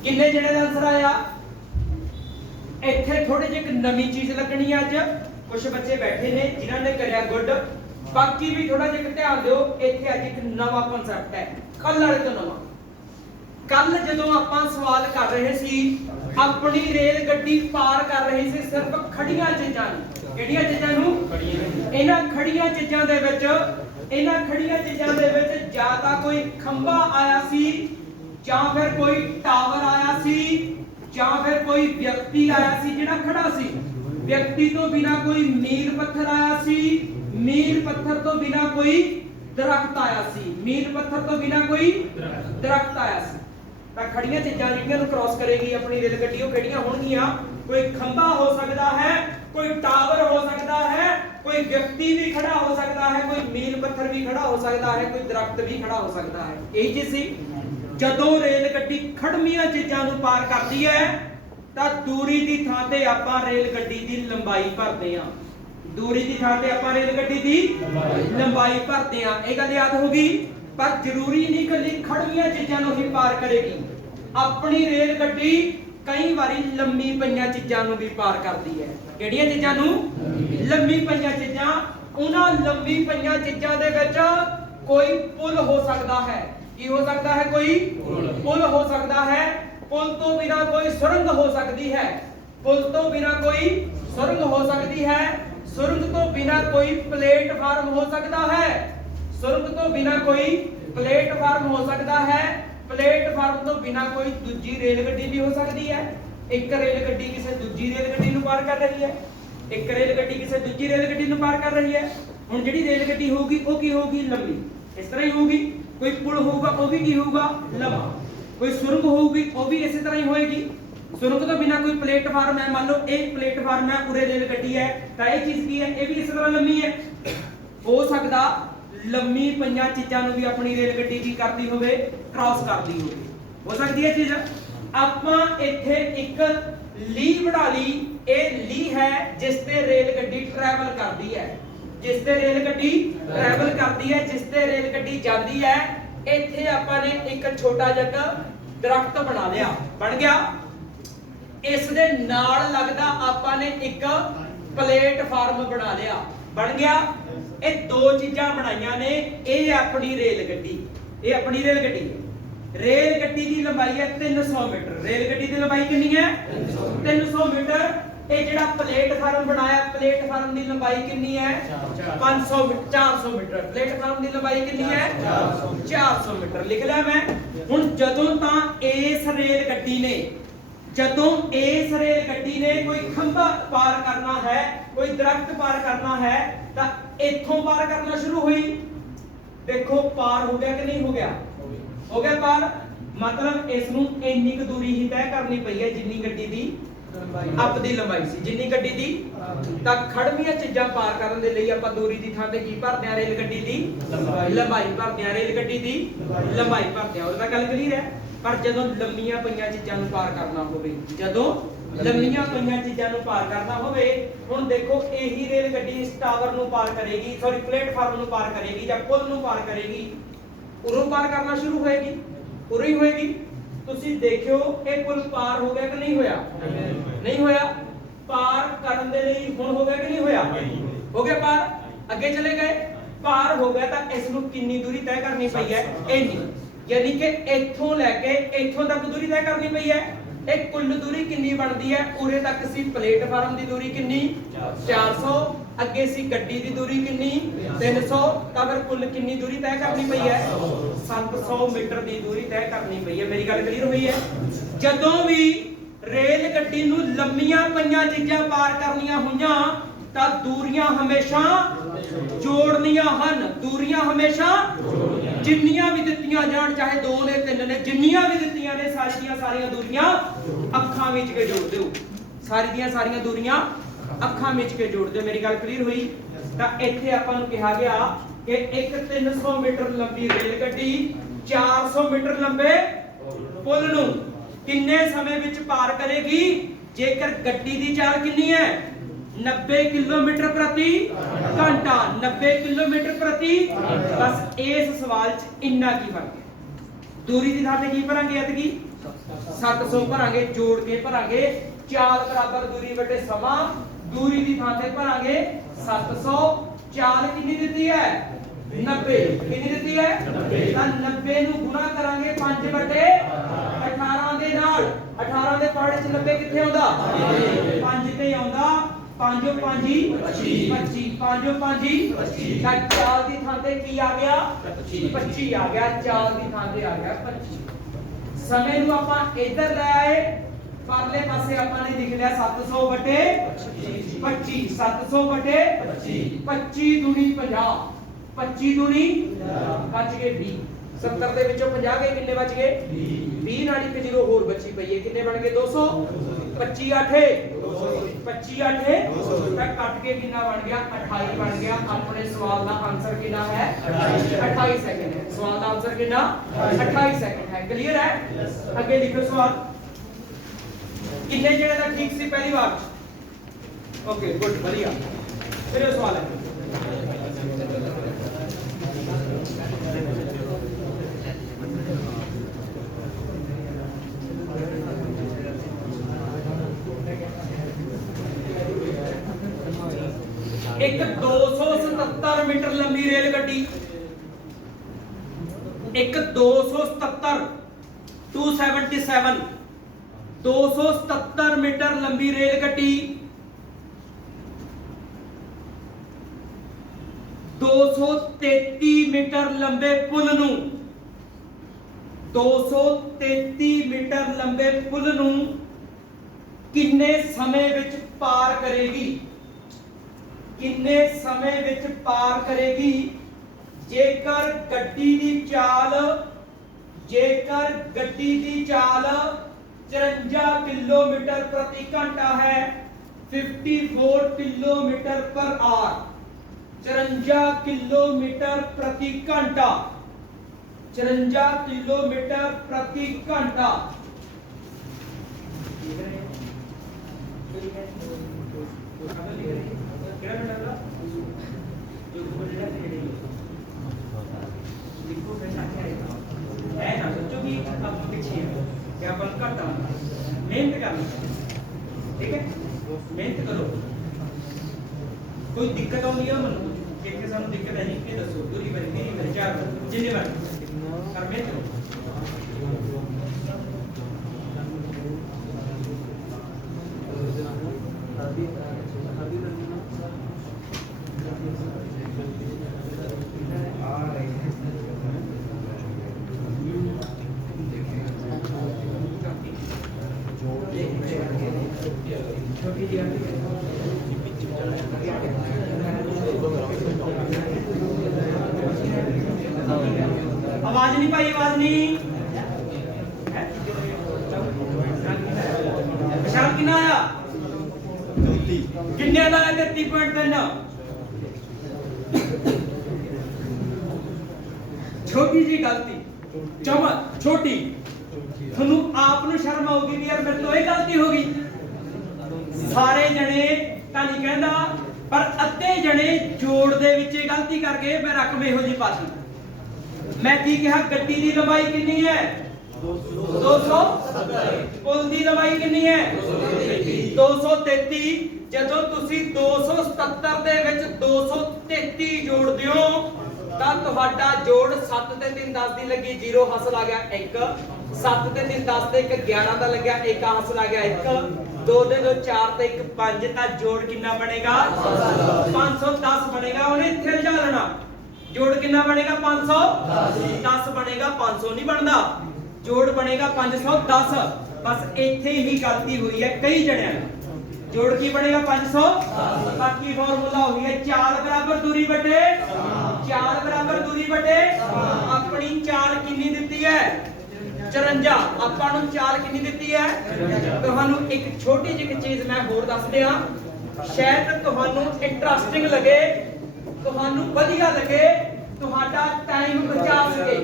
ਕਿੰਨੇ ਜਿਹੜੇ ਦਾ ਆਨਸਰ ਆਇਆ ਇੱਥੇ ਥੋੜੀ ਜਿਹੀ ਇੱਕ ਨਵੀਂ ਚੀਜ਼ ਲੱਗਣੀ ਹੈ ਅੱਜ ਕੁਝ ਬੱਚੇ ਬੈਠੇ ਨੇ ਜਿਨ੍ਹਾਂ ਨੇ ਕਰਿਆ ਗੁੱਡ ਬਾਕੀ ਵੀ ਥੋੜਾ ਜਿਹਾ ਧਿਆਨ ਦਿਓ ਇੱਥੇ ਅੱਜ ਇੱਕ ਨਵਾਂ ਕਨਸੈਪਟ ਹੈ ਕੱਲ ਵਾਲੇ ਤੋਂ ਨਵਾਂ ਕੱਲ ਜਦੋਂ ਆਪਾਂ ਸਵਾਲ ਕਰ ਰਹੇ ਸੀ ਆਪਣੀ ਰੇਲ ਗੱਡੀ ਪਾਰ ਕਰ ਰਹੀ ਸੀ ਸਿਰਫ ਖੜੀਆਂ ਚੀਜ਼ਾਂ ਨੂੰ ਕਿਹੜੀਆਂ ਚੀਜ਼ਾਂ ਨੂੰ ਇਹਨਾਂ ਖੜੀਆਂ ਚੀਜ਼ਾਂ ਦੇ ਵਿੱਚ ਜਾਂ ਤਾਂ ਕੋਈ ਖੰਭਾ ਆਇਆ ਸੀ ਜਾਂ ਫਿਰ ਕੋਈ ਟਾਵਰ ਆਇਆ ਸੀ ਜਾਂ ਫਿਰ ਕੋਈ ਵਿਅਕਤੀ ਆਇਆ ਸੀ ਜਿਹੜਾ ਖੜਾ ਸੀ ਵਿਅਕਤੀ ਤੋਂ ਬਿਨਾ ਕੋਈ ਮੀਲ ਪੱਥਰ ਆਇਆ ਸੀ ਮੀਲ ਪੱਥਰ ਤੋਂ ਬਿਨਾ ਕੋਈ ਦਰਖਤ ਆਇਆ ਸੀ ਮੀਲ ਪੱਥਰ ਤੋਂ ਬਿਨਾ ਕੋਈ ਦਰਖਤ ਆਇਆ ਸੀ ਤਾਂ ਖੜੀਆਂ ਚੀਜ਼ਾਂ ਜਿਹੜੀਆਂ ਨੂੰ ਕ੍ਰਾਸ ਕਰੇਗੀ ਆਪਣੀ ਰੇਲ ਗੱਡੀ ਉਹ ਕਿਹੜੀਆਂ ਹੋਣਗੀਆਂ ਕੋਈ ਖੰਭਾ ਹੋ ਸਕਦਾ ਹੈ ਕੋਈ ਟਾਵਰ ਹੋ ਸਕਦਾ ਹੈ ਕੋਈ ਵਿਅਕਤੀ ਵੀ ਖੜਾ ਹੋ ਸਕਦਾ ਹੈ ਕੋਈ ਮੀਲ ਪੱਥਰ ਵੀ ਖੜਾ ਹੋ ਸਕਦਾ ਹੈ ਕੋਈ ਦਰਖਤ ਵੀ ਖੜਾ ਹੋ ਸਕਦਾ ਹੈ ਇਹ ਜੀ ਸੀ ਜਦੋਂ ਰੇਲ ਗੱਡੀ ਖੜਮੀਆਂ ਚੀਜ਼ਾਂ ਨੂੰ ਪਾਰ ਕਰਦੀ ਹੈ ਤਾਂ ਦੂਰੀ ਦੀ ਥਾਂ ਤੇ ਆਪਾਂ ਰੇਲ ਗੱਡੀ ਦੀ ਲੰਬਾਈ ਭਰਦੇ ਹਾਂ ਦੂਰੀ ਦੀ ਥਾਂ ਤੇ ਆਪਾਂ ਰੇਲ ਗੱਡੀ ਦੀ ਲੰਬਾਈ ਭਰਦੇ ਹਾਂ ਇਹ ਗੱਲ ਯਾਦ ਹੋ ਗਈ ਪਰ ਜ਼ਰੂਰੀ ਨਹੀਂ ਕਿ ਖੜਮੀਆਂ ਚੀਜ਼ਾਂ ਨੂੰ ਹੀ ਪਾਰ ਕਰੇਗੀ ਆਪਣੀ ਰੇਲ ਗੱਡੀ ਕਈ ਵਾਰੀ ਲੰਮੀ ਪਈਆਂ ਚੀਜ਼ਾਂ ਨੂੰ ਵੀ ਪਾਰ ਕਰਦੀ ਹੈ ਕਿਹੜੀਆਂ ਚੀਜ਼ਾਂ ਨੂੰ ਲੰਮੀ ਪਈਆਂ ਚੀਜ਼ਾਂ ਉਹਨਾਂ ਲੰਮੀ ਪਈਆਂ ਚੀਜ਼ਾਂ ਦੇ ਵਿੱਚ ਕੋਈ ਪੁਲ ਹੋ ਸਕਦਾ ਹੈ ਕੀ ਹੋ ਸਕਦਾ ਹੈ ਕੋਈ ਪੁਲ ਹੋ ਸਕਦਾ ਹੈ ਪੁਲ ਤੋਂ ਬਿਨਾ ਕੋਈ ਸੁਰੰਗ ਹੋ ਸਕਦੀ ਹੈ ਪੁਲ ਤੋਂ ਬਿਨਾ ਕੋਈ ਸੁਰੰਗ ਹੋ ਸਕਦੀ ਹੈ ਸੁਰੰਗ ਤੋਂ ਬਿਨਾ ਕੋਈ ਪਲੇਟਫਾਰਮ ਹੋ ਸਕਦਾ ਹੈ ਸੁਰੰਗ ਤੋਂ ਬਿਨਾ ਕੋਈ ਪਲੇਟਫਾਰਮ ਹੋ ਸਕਦਾ ਹੈ ਪਲੇਟਫਾਰਮ ਤੋਂ ਬਿਨਾ ਕੋਈ ਦੂਜੀ ਰੇਲ ਗੱਡੀ ਵੀ ਹੋ ਸਕਦੀ ਹੈ ਇੱਕ ਰੇਲ ਗੱਡੀ ਕਿਸੇ ਦੂਜੀ ਰੇਲ ਗੱਡੀ ਨੂੰ ਪਾਰ ਕਰ ਰਹੀ ਹੈ एक रेल गड्डी किसी दूसरी रेल गड्डी ਨੂੰ ਪਾਰ ਕਰ ਰਹੀ ਹੈ। ਹੁਣ ਜਿਹੜੀ ਰੇਲ ਗੱਡੀ ਹੋਊਗੀ ਉਹ ਕੀ ਹੋਊਗੀ? ਲੰਮੀ। ਇਸ ਤਰ੍ਹਾਂ ਹੀ ਹੋਊਗੀ। ਕੋਈ ਪੁਲ ਹੋਊਗਾ ਉਹ ਵੀ ਕੀ ਹੋਊਗਾ? ਲੰਮਾ। ਕੋਈ ਸੁਰੰਗ ਹੋਊਗੀ ਉਹ ਵੀ ਇਸੇ ਤਰ੍ਹਾਂ ਹੀ ਹੋਏਗੀ। ਸੁਰੰਗ ਤੋਂ ਬਿਨਾ ਕੋਈ ਪਲੇਟਫਾਰਮ ਹੈ, ਮੰਨ ਲਓ ਇਹ ਪਲੇਟਫਾਰਮ ਹੈ, ਉਰੇ ਰੇਲ ਗੱਡੀ ਹੈ, ਤਾਂ ਇਹ ਚੀਜ਼ ਕੀ ਹੈ? ਇਹ ਵੀ ਇਸੇ ਤਰ੍ਹਾਂ ਲੰਮੀ ਹੈ। ਹੋ ਸਕਦਾ ਲੰਮੀ ਪਈਆਂ ਚੀਜ਼ਾਂ ਨੂੰ ਵੀ ਆਪਣੀ ਰੇਲ ਗੱਡੀ ਕੀ ਕਰਦੀ ਹੋਵੇ? ਕ੍ਰਾਸ ਕਰਦੀ ਹੋਵੇ। ਹੋ ਸਕਦੀ ਹੈ ਚੀਜ਼। ਆਪਾਂ ਇੱਥੇ ਇੱਕ ਲੀ ਬਣਾ ਲਈ। ਇਹ ਲੀ ਹੈ ਜਿਸ ਤੇ ਰੇਲ ਗੱਡੀ ਟਰੈਵਲ ਕਰਦੀ ਹੈ, ਜਿਸ ਤੇ ਰੇਲ ਗੱਡੀ ਟਰੈਵਲ ਕਰਦੀ ਹੈ, ਜਿਸ ਤੇ ਰੇਲ ਗੱਡੀ ਜਾਂਦੀ ਹੈ। ਇੱਥੇ ਆਪਾਂ ਨੇ ਇੱਕ ਛੋਟਾ ਜਿਹਾ ਦਰਖਤ ਬਣਾ ਲਿਆ। ਬਣ ਗਿਆ। ਇਸ ਦੇ ਨਾਲ ਲੱਗਦਾ ਆਪਾਂ ਨੇ ਇੱਕ ਪਲੇਟਫਾਰਮ ਬਣਾ ਲਿਆ। ਬਣ ਗਿਆ। ਇਹ ਦੋ ਚੀਜ਼ਾਂ ਬਣਾਈਆਂ ਨੇ। ਇਹ ਆਪਣੀ ਰੇਲ ਗੱਡੀ, ਇਹ ਆਪਣੀ ਰੇਲ ਗੱਡੀ ਹੈ। ਰੇਲ ਗੱਡੀ ਦੀ ਲੰਬਾਈ ਹੈ 300 ਮੀਟਰ। ਰੇਲ ਗੱਡੀ ਦੀ ਲੰਬਾਈ ਕਿੰਨੀ ਹੈ? 300 ਮੀਟਰ। ਇਹ ਜਿਹੜਾ ਪਲੇਟਫਾਰਮ ਬਣਾਇਆ, ਪਲੇਟਫਾਰਮ ਦੀ ਲੰਬਾਈ ਕਿੰਨੀ ਹੈ? 400 ਮੀਟਰ। ਪਲੇਟਫਾਰਮ ਦੀ ਲੰਬਾਈ ਕਿੰਨੀ ਹੈ? 400 ਮੀਟਰ। ਲਿਖ ਲਿਆ ਮੈਂ। ਹੁਣ ਜਦੋਂ ਤਾਂ ਇਸ ਰੇਲ ਗੱਡੀ ਨੇ ਕੋਈ ਖੰਭਾ ਪਾਰ ਕਰਨਾ ਹੈ, ਕੋਈ ਦਰਖਤ ਪਾਰ ਕਰਨਾ ਹੈ, ਤਾਂ ਇੱਥੋਂ ਪਾਰ ਕਰਨਾ ਸ਼ੁਰੂ ਹੋਈ। ਦੇਖੋ ਪਾਰ ਹੋ ਗਿਆ ਕਿ ਨਹੀਂ ਹੋ ਗਿਆ? ਹੋ ਗਿਆ ਪਾਰ। मतलब इस ਨੂੰ ਇੰਨੀ ਕੁ ਦੂਰੀ ਹੀ ਤੈਅ ਕਰਨੀ ਪਈ ਹੈ ਜਿੰਨੀ ਗੱਡੀ ਦੀ ਅੱਪ ਦੀ ਲੰਬਾਈ ਸੀ, ਜਿੰਨੀ ਗੱਡੀ ਦੀ। ਤਾਂ ਖੜਵੀਆਂ ਚੀਜ਼ਾਂ ਪਾਰ ਕਰਨ ਦੇ ਲਈ ਆਪਾਂ ਦੂਰੀ ਦੀ ਥਾਂ ਤੇ ਕੀ ਭਰਦੇ ਆ? ਰੇਲ ਗੱਡੀ ਦੀ ਲੰਬਾਈ ਭਰਦੇ ਆ। ਰੇਲ ਗੱਡੀ ਦੀ ਲੰਬਾਈ ਭਰਦੇ ਆ। ਉਹਦਾ ਗੱਲ ਕਲੀਅਰ ਹੈ। ਪਰ ਜਦੋਂ ਲੰਮੀਆਂ ਪਈਆਂ ਚੀਜ਼ਾਂ ਨੂੰ ਪਾਰ ਕਰਨਾ ਹੋਵੇ, ਜਦੋਂ ਲੰਮੀਆਂ ਪਈਆਂ ਚੀਜ਼ਾਂ ਨੂੰ ਪਾਰ ਕਰਨਾ ਹੋਵੇ, ਹੁਣ ਦੇਖੋ ਇਹੀ ਰੇਲ ਗੱਡੀ ਇਸ ਟਾਵਰ ਨੂੰ ਪਾਰ ਕਰੇਗੀ, ਸੌਰੀ ਪਲੇਟਫਾਰਮ ਨੂੰ ਪਾਰ ਕਰੇਗੀ ਜਾਂ ਪੁਲ ਨੂੰ ਪਾਰ ਕਰੇਗੀ, ਉਰੋਂ ਪਾਰ ਕਰਨਾ ਸ਼ੁਰੂ ਹੋਏਗੀ, ਉਰੋਂ ਹੀ ਹੋਏਗੀ। ਤੁਸੀਂ ਦੇਖਿਓ ਇਹ ਪੁਲ ਪਾਰ ਹੋ ਗਿਆ ਕਿ ਨਹੀਂ ਹੋਇਆ? ਨਹੀਂ ਹੋਇਆ। ਪਾਰ ਕਰਨ ਦੇ ਲਈ ਹੁਣ ਹੋ ਗਿਆ ਕਿ ਨਹੀਂ ਹੋਇਆ? ਹੋ ਗਿਆ ਪਾਰ। ਅੱਗੇ ਚਲੇ ਗਏ, ਪਾਰ ਹੋ ਗਿਆ। ਤਾਂ ਇਸ ਨੂੰ ਕਿੰਨੀ ਦੂਰੀ ਤੈਅ ਕਰਨੀ ਪਈ ਹੈ? ਇੰਨੀ। यानी कि इथों लैके इथों तक दूरी तय करनी पई है। एक कुल दूरी कितनी बनती है? उरे तक सी प्लेटफार्म की दूरी कितनी? 400। अगे सी गड्डी की दूरी कितनी? 300। तो फिर कुल कितनी दूरी तय करनी पई है? 700 मीटर की दूरी तय करनी पई है। मेरी गल क्लीयर हुई है? जदों भी रेल गड्डी नूं लंमियां पईयां चीज़ां पार करनियां होईयां तां दूरियां हमेशा जोड़नियां हन। दूरियां हमेशा जिन्नियां भी दित्तियां जाण, चाहे 2 ने 3 ने, जिन्नियां भी दित्तियां ने, सारी दियां सारियां दूरियां अखां विच के जोड़ दिओ। सारी दियां सारियां दूरियां अखां विच के जोड़ दिओ। मेरी गल क्लीयर हुई? तां इत्थे आपां नूं कहा गया कि एक 300 मीटर लंबी रेल गड्डी 400 मीटर लंबे पुल नूं किन्ने समय विच पार करेगी? जेकर गड्डी दी चाल कितनी है? 90 किलोमीटर प्रति घंटा। 90 किलोमीटर प्रति। बस इस सवाल च इन्ना की फर्क है। दूरी की थां ते की भरांगे? एतकी 700 भरांगे, जोड़ के भरांगे। चाल बराबर दूरी बटे समा। दूरी की थां ते भरांगे 700। चाल कितनी दित्ती है? 90। कितनी दित्ती है? 90। 90 नूं गुणा करांगे 5 बटे 18 दे नाल। 18 दे पहाड़े च 90 कित्थे आउंदा? 5 ते आउंदा। 5 5 25। 5 5 25। ਤਾਂ ਚਾਲ ਦੀ ਥਾਂ ਤੇ ਕੀ ਆ ਗਿਆ? 25 ਆ ਗਿਆ। ਚਾਲ ਦੀ ਥਾਂ ਤੇ ਆ ਗਿਆ 25। ਸਮੇਂ ਨੂੰ ਆਪਾਂ ਇੱਧਰ ਲੈ ਆਏ, ਪਰਲੇ ਪਾਸੇ ਆਪਾਂ ਨੇ ਲਿਖ ਲਿਆ 700 ਬਟੇ 25। 700 ਬਟੇ 25। 25 ਦੂਣੀ 50। 25 ਦੂਣੀ ਬਚ ਗਏ 20। 70 ਦੇ ਵਿੱਚੋਂ 50 ਗਏ, ਕਿੰਨੇ ਬਚ ਗਏ? 20 ਨਾਲ ਇੱਕ ਜ਼ੀਰੋ ਹੋਰ ਬਚੀ ਪਈ ਹੈ। ਕਿੰਨੇ ਬਣ ਗਏ? 200। 25 8 25 8 ਤਾਂ ਕੱਟ ਕੇ ਕਿੰਨਾ ਬਣ ਗਿਆ? 28 ਬਣ ਗਿਆ। ਆਪਣੇ ਸਵਾਲ ਦਾ ਆਨਸਰ ਕਿੰਨਾ ਹੈ? 28 ਸੈਕਿੰਡ ਹੈ। ਸਵਾਲ ਦਾ ਆਨਸਰ ਕਿੰਨਾ? 28 ਸੈਕਿੰਡ ਹੈ। ਕਲੀਅਰ ਹੈ? ਅੱਗੇ ਲਿਖੋ ਸਵਾਲ। ਕਿੰਨੇ ਜਿਹੜੇ ਦਾ ਠੀਕ ਸੀ ਪਹਿਲੀ ਵਾਰ? ਓਕੇ ਗੁੱਡ, ਵਧੀਆ। ਫਿਰ ਉਹ ਸਵਾਲ ਹੈ। एक 277 मीटर लंबी रेलगड्डी, एक 277 277 277 मीटर लंबी रेलगड्डी 233 मीटर लंबे पुल नूं 233 मीटर लंबे पुल नूं किन्ने समय विच पार करेगी? किन्ने समय विच पार करेगी जेकर गड्डी दी चाल 54 किलोमीटर प्रति घंटा है 54 किलोमीटर पर आवर 54 किलोमीटर प्रति घंटा 54 किलोमीटर प्रति घंटा मेहनत करनी, ठीक है, मेहनत करो। कोई दिक्कत आती है मन कि सानू दिक्कत है नहीं दसो दूरी बारी मेरी बारी चार जिन्ने बार कर मेहनत करो। आवाज नहीं पाई, आवाज नहीं शर्म कितना आया किन्ने लाया 33.3 छोटी जी गलती चमक छोटी थानू आप नु शर्म आउगी भी यार मेरे तो ये गलती होगी सारे जने तां नहीं कहंदा पर अद्धे जने जोड़ दे विच गलती करके मैं रकम इहो जी पाती मैं की कहा गड्डी दी लंबाई कितनी है 270 पुल दी लंबाई कितनी है 233 ਜਦੋਂ ਤੁਸੀਂ 277 ਦੇ ਵਿੱਚ 233 ਜੋੜਦੇ ਹੋ ਤਾਂ ਤੁਹਾਡਾ ਜੋੜ 7 ਤੇ 3 10 ਦੀ ਲੱਗੀ 0 ਹਾਸਲ ਆ ਗਿਆ 1 7 ਤੇ 3 10 ਤੇ 1 11 ਦਾ ਲੱਗਿਆ 1 ਹਾਸਲ ਆ ਗਿਆ 1 2 ਦੇ 2 4 ਤੇ 1 5 ਤਾਂ ਜੋੜ ਕਿੰਨਾ ਬਣੇਗਾ 510 ਬਣੇਗਾ ਉਹਨੇ ਇੱਥੇ ਲਿਜਾ ਲੈਣਾ जोड़ कितना बनेगा 510 बनेगा 500 नहीं बनता जोड़ बनेगा 510 बस इत्थे ही गलती हुई है कई जणियां जोड़ की बनेगा 500 बाकी फार्मूला हुई है चाल बराबर दूरी बटे अपनी चाल कितनी दित्ती है 54 ਆਪਾਂ ਨੂੰ ਚਾਲ कितनी दित्ती है ਤੁਹਾਨੂੰ एक छोटी ਜਿਹੀ चीज मैं होर दस दियां शायद ਤੁਹਾਨੂੰ इंटरेस्टिंग लगे ਤੁਹਾਨੂੰ ਵਧੀਆ ਲੱਗੇ ਤੁਹਾਡਾ ਟਾਈਮ ਬਚਾ ਸਕੇ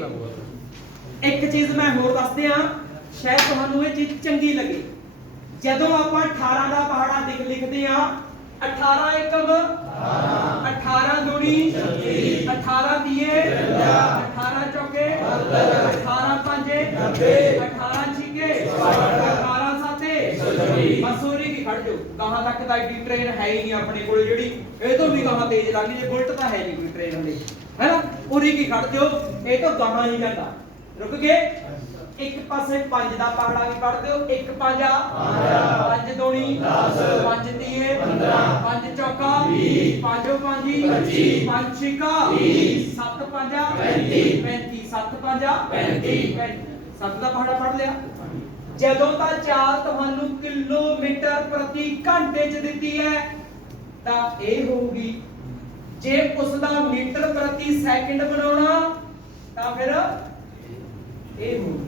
ਇੱਕ ਚੀਜ਼ ਮੈਂ ਹੋਰ ਦੱਸਦੇ ਆ ਸ਼ਾਇਦ ਤੁਹਾਨੂੰ ਇਹ ਚੀਜ਼ ਚੰਗੀ ਲੱਗੇ ਜਦੋਂ ਆਪਾਂ 18 ਦਾ ਪਹਾੜਾ ਲਿਖਦੇ ਆ 18 ਏਕਮ 18 ਦੂਣੀ 18 ਦੀਏ 18 ਚੌਕੇ 18 ਪੰਜੇ 18 ਛਿੱਕੇ 18 ਸਾਤੇ ਮਸੂਰੀ ਕੀ ਖੜ ਜੋ ਕਹਾਂ ਤੱਕ ਤਾਂ ਡੀ ਟ੍ਰੇਨ ਹੈ ਹੀ ਨਹੀਂ ਆਪਣੇ ਕੋਲ ਜਿਹੜੀ ਇਹ ਤੋਂ ਵੀ ਕਹਾਂ ਤੇਜ਼ ਲੱਗਦੀ ਜੇ ਬੁਲਟ ਤਾਂ ਹੈ ਨਹੀਂ ਕੋਈ ਟ੍ਰੇਨ ਹਲੇ ਹੈਨਾ ਉਰੀ ਕੀ ਖੜ ਦਿਓ ਇਹ ਤੋਂ ਗਾਹਾਂ ਹੀ ਜਾਂਦਾ ਰੁਕ ਗਏ ਇੱਕ ਪਾਸੇ 5 ਦਾ ਪਹਾੜਾ ਵੀ ਪੜ ਦਿਓ 1 5 5 ਦੂਣੀ 10 5 ਤੀਏ 15 5 ਚੌਕਾ 20 5 5 25 5 ਛਿੱਕਾ 7 5 35 35 7 5 35 7 ਦਾ ਪਹਾੜਾ ਪੜ ਲਿਆ ਜਦੋਂ ਤਾਂ ਚਾਲ ਤੁਹਾਨੂੰ ਕਿਲੋਮੀਟਰ ਪ੍ਰਤੀ ਘੰਟੇ ਚ ਦਿੱਤੀ ਹੈ ਤਾਂ ਇਹ ਹੋਊਗੀ ਜੇ ਉਸ ਦਾ ਮੀਟਰ ਪ੍ਰਤੀ ਸੈਕਿੰਡ ਬਣਾਉਣਾ ਤਾਂ ਫਿਰ ਇਹ ਹੋਊਗੀ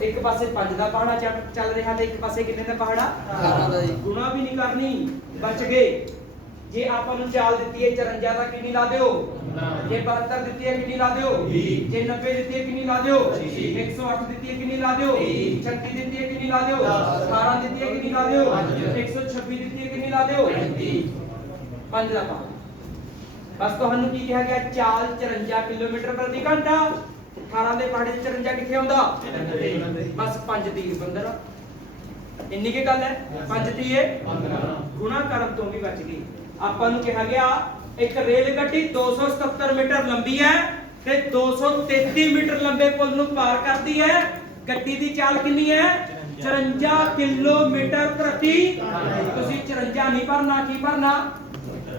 ਇੱਕ ਪਾਸੇ 5 ਦਾ ਪਹਾੜਾ ਚੱਲ ਰਿਹਾ ਤੇ ਇੱਕ ਪਾਸੇ ਕਿੰਨੇ ਦਾ ਪਹਾੜਾ 18 ਦਾ ਜੀ ਗੁਣਾ ਵੀ ਨਹੀਂ ਕਰਨੀ ਬਚ ਗਏ ਜੇ ਆਪਾਂ ਨੂੰ ਚਾਲ ਦਿੱਤੀ ਹੈ 54 ਦਾ ਕਿੰਨੀ ਲਾ ਦਿਓ ਜੇ 72 ਦਿੱਤੀ ਹੈ ਕਿੰਨੀ ਲਾ ਦਿਓ ਜੇ 90 ਦਿੱਤੀ ਹੈ ਕਿੰਨੀ ਲਾ ਦਿਓ 108 ਦਿੱਤੀ ਹੈ ਕਿੰਨੀ ਲਾ ਦਿਓ 36 ਦਿੱਤੀ ਹੈ ਕਿੰਨੀ ਲਾ ਦਿਓ 18 ਦਿੱਤੀ ਹੈ ਕਿੰਨੀ ਲਾ ਦਿਓ 126 ਦਿੱਤੀ ਹੈ ਕਿੰਨੀ ਲਾ ਦਿਓ 5 ਦਾ ਪਹਾੜਾ ਬਸ ਤੁਹਾਨੂੰ ਕੀ ਕਿਹਾ ਗਿਆ ਚਾਲ 54 ਕਿਲੋਮੀਟਰ ਪ੍ਰਤੀ ਘੰਟਾ 18 ਦੇ ਪਹਾੜੇ 54 ਕਿੱਥੇ ਆਉਂਦਾ ਬਸ 5 ਤੀਰ 15 ਇੰਨੀ ਕੀ ਗੱਲ ਹੈ 5 ਤੀਏ 15 ਗੁਣਾ ਕਰਨ ਤੋਂ ਵੀ ਬਚ ਗਈ ਆਪਾਂ ਨੂੰ ਕਿਹਾ ਗਿਆ ਇੱਕ ਰੇਲ ਗੱਡੀ 277 ਮੀਟਰ ਲੰਬੀ ਹੈ ਤੇ 233 ਮੀਟਰ ਲੰਬੇ ਪੁਲ ਨੂੰ ਪਾਰ ਕਰਦੀ ਹੈ ਗੱਡੀ ਦੀ ਚਾਲ ਕਿੰਨੀ ਹੈ 54 ਕਿਲੋਮੀਟਰ ਪ੍ਰਤੀ ਤੁਸੀਂ 54 ਨਹੀਂ ਭਰਨਾ ਕੀ ਭਰਨਾ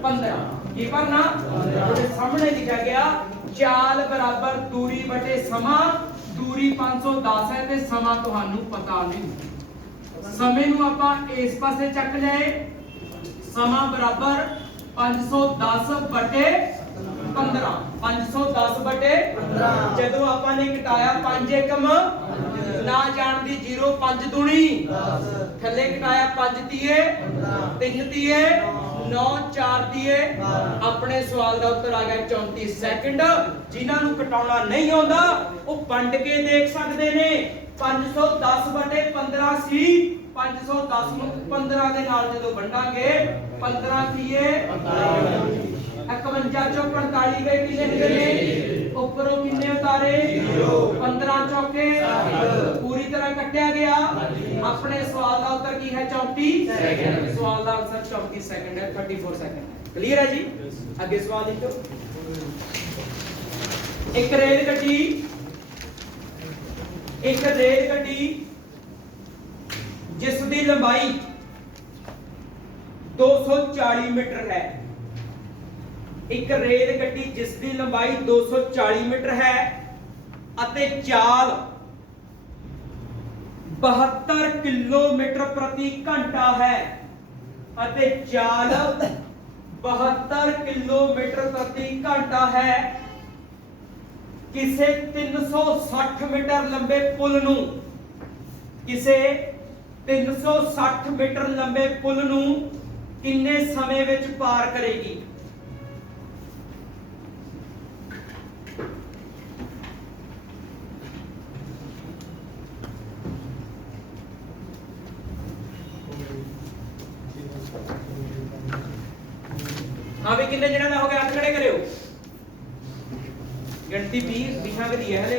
15 ਕੀ ਭਰਨਾ ਉਹਦੇ ਸਾਹਮਣੇ ਲਿਖਿਆ ਗਿਆ ਚਾਲ ਬਰਾबर दूरी बटे समा दूरी 510 है ते समा ਤੁਹਾਨੂੰ ਪਤਾ ਨਹੀਂ ਸਮੇਂ ਨੂੰ ਆਪਾਂ ਇਸ ਪਾਸੇ ਚੱਕ ਜਾਏ ਸਮਾਂ ਬਰਾबर 510 बटे 15 510 बटे 15 ਜਦੋਂ ਆਪਾਂ ਨੇ ਘਟਾਇਆ 5 ਏਕਮ ਨਾ ਜਾਣ ਦੀ 0 5 ਦੂਣੀ 10 ਥੱਲੇ ਘਟਾਇਆ 5 ਤੀਏ 3 ਤੀਏ 9 4 ਤੀਏ ਆਪਣੇ ਸਵਾਲ ਦਾ ਉੱਤਰ ਆ ਗਿਆ 34 ਸੈਕਿੰਡ। ਜਿਨ੍ਹਾਂ ਨੂੰ ਘਟਾਉਣਾ ਨਹੀਂ ਆਉਂਦਾ ਉਹ ਵੰਡ ਕੇ ਦੇਖ ਸਕਦੇ ਨੇ। 510 ਬਟੇ 15 ਸੀ 510 ਨੂੰ 15 ਦੇ ਨਾਲ ਜਦੋਂ ਵੰਡਾਂਗੇ 15 ਤੀਏ 51 ਚੋਂ 45 ਗਏ ਕਿੰਨੇ ਨੇ ਉੱਪਰੋਂ ਕਿੰਨੇ ਉਤਾਰੇ 15 ਚੌਕੇ ਪੂਰੀ ਤਰ੍ਹਾਂ ਕੱਟਿਆ ਗਿਆ। ਆਪਣੇ ਸਵਾਲ ਦਾ ਉੱਤਰ ਕੀ ਹੈ 34 ਸੈਕਿੰਡ। ਸਵਾਲ ਦਾ ਆਨਸਰ 34 ਸੈਕਿੰਡ ਹੈ 34 ਸੈਕਿੰਡ। ਕਲੀਅਰ ਹੈ ਜੀ। ਅੱਗੇ ਸਵਾਲ ਲਿਖੋ। ਇੱਕ ਰੇਲ ਗੱਡੀ ਜਿਸ ਦੀ ਲੰਬਾਈ 240 ਮੀਟਰ ਹੈ। ਇੱਕ ਰੇਲ ਗੱਡੀ ਜਿਸ ਦੀ ਲੰਬਾਈ 240 ਮੀਟਰ ਹੈ ਅਤੇ ਚਾਲ 72 ਕਿਲੋਮੀਟਰ ਪ੍ਰਤੀ ਘੰਟਾ ਹੈ ਅਤੇ ਚਾਲ 72 ਕਿਲੋਮੀਟਰ ਪ੍ਰਤੀ ਘੰਟਾ ਹੈ। ਕਿਸੇ 360 ਮੀਟਰ ਲੰਬੇ ਪੁਲ ਨੂੰ 360 ਮੀਟਰ ਲੰਬੇ ਪੁਲ ਨੂੰ ਕਿੰਨੇ ਸਮੇਂ ਵਿੱਚ ਪਾਰ ਕਰੇਗੀ? हाँ भी कितने जने का हो गया? हाथ खड़े करियो। गिनती 20 की है हले।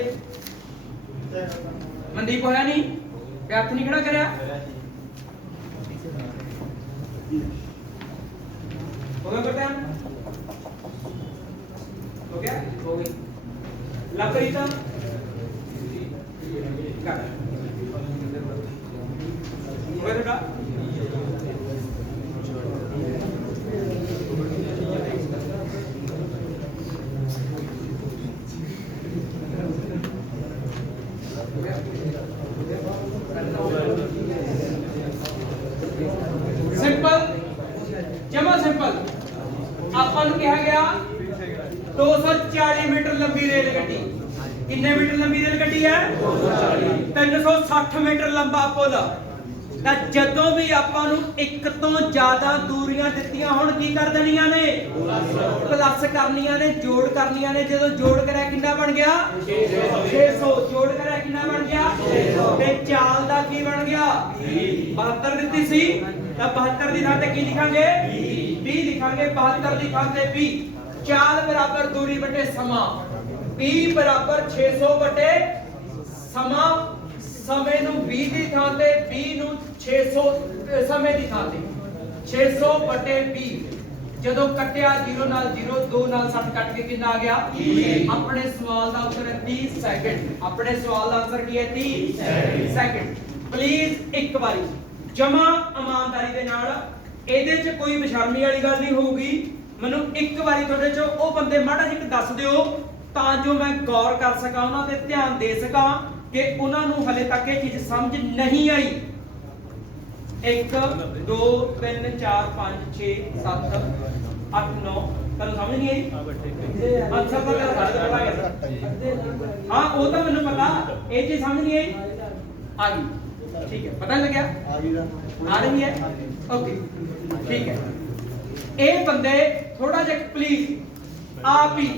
मनदीप होया नहीं? हाथ नहीं खड़ा करया? हो गया बेटा? हो गया? हो गई। लवप्रीत कर। हो गया बेटा? सिंपल जमा सिंपल अपन कहा गया 240 मीटर लंबी रेलगड्डी। कितने मीटर लंबी रेलगड्डी है? 360 मीटर लंबा पुल। ਤਾਂ ਜਦੋਂ ਵੀ ਆਪਾਂ ਨੂੰ ਇੱਕ ਤੋਂ ਜ਼ਿਆਦਾ ਦੂਰੀਆਂ ਦਿੱਤੀਆਂ ਹੁਣ ਕੀ ਕਰ ਦੇਣੀਆਂ ਨੇ? ਪਲੱਸ ਕਰਨੀਆਂ ਨੇ, ਜੋੜ ਕਰਨੀਆਂ ਨੇ। ਜਦੋਂ ਜੋੜ ਕਰਿਆ ਕਿੰਨਾ ਬਣ ਗਿਆ? 600। ਜੋੜ ਕਰਿਆ ਕਿੰਨਾ ਬਣ ਗਿਆ? 600। ਤੇ ਚਾਲ ਦਾ ਕੀ ਬਣ ਗਿਆ? 72 ਦਿੱਤੀ ਸੀ ਤਾਂ 72 ਦੀ ਥਾਂ ਤੇ ਕੀ ਲਿਖਾਂਗੇ? 20 ਲਿਖਾਂਗੇ। 72 ਦੀ ਥਾਂ ਤੇ 20। ਚਾਲ ਬਰਾਬਰ ਦੂਰੀ ਬਟੇ ਸਮਾਂ। P ਬਰਾਬਰ 600 ਬਟੇ ਸਮਾਂ। ਸਮੇਂ ਨੂੰ 20 ਦੀ ਥਾਂ ਤੇ 20 ਨੂੰ 600 ਸਮੇਂ ਦੀ ਥਾਂ ਤੇ 600 ਬਟੇ 20। ਜਦੋਂ ਕੱਟਿਆ 0 ਨਾਲ 0 2 ਨਾਲ 60 ਕੱਟ ਕੇ ਕਿੰਨਾ ਆ ਗਿਆ? 30। ਆਪਣੇ ਸਵਾਲ ਦਾ ਉੱਤਰ ਹੈ 30 ਸੈਕਿੰਡ। ਆਪਣੇ ਸਵਾਲ ਦਾ ਆਨਸਰ ਕੀ ਹੈ? 30 ਸੈਕਿੰਡ। ਪਲੀਜ਼ ਇੱਕ ਵਾਰੀ ਜਮਾ ਇਮਾਨਦਾਰੀ ਦੇ ਨਾਲ, ਇਹਦੇ 'ਚ ਕੋਈ ਬੇਸ਼ਰਮੀ ਵਾਲੀ ਗੱਲ ਨਹੀਂ ਹੋਊਗੀ। ਮੈਨੂੰ ਇੱਕ ਵਾਰੀ ਤੁਹਾਡੇ 'ਚੋਂ ਉਹ ਬੰਦੇ ਮਾੜਾ ਜਿਹਾ ਦੱਸ ਦਿਓ ਤਾਂ ਜੋ ਮੈਂ ਗੌਰ ਕਰ ਸਕਾਂ, ਉਹਨਾਂ ਤੇ ਧਿਆਨ ਦੇ ਸਕਾਂ कि उन्होंने हले तक ये चीज समझ नहीं आई। 1 2 3 4 5 6 7 8 9 तनु समझ नहीं आई? अच्छा पर हाँ वो तो मैंने पता, ये चीज समझ नहीं आई? आ गई, ठीक है। पता लग गया? आ रही है? ओके ठीक है। ये बंदे थोड़ा जा प्लीज आप ही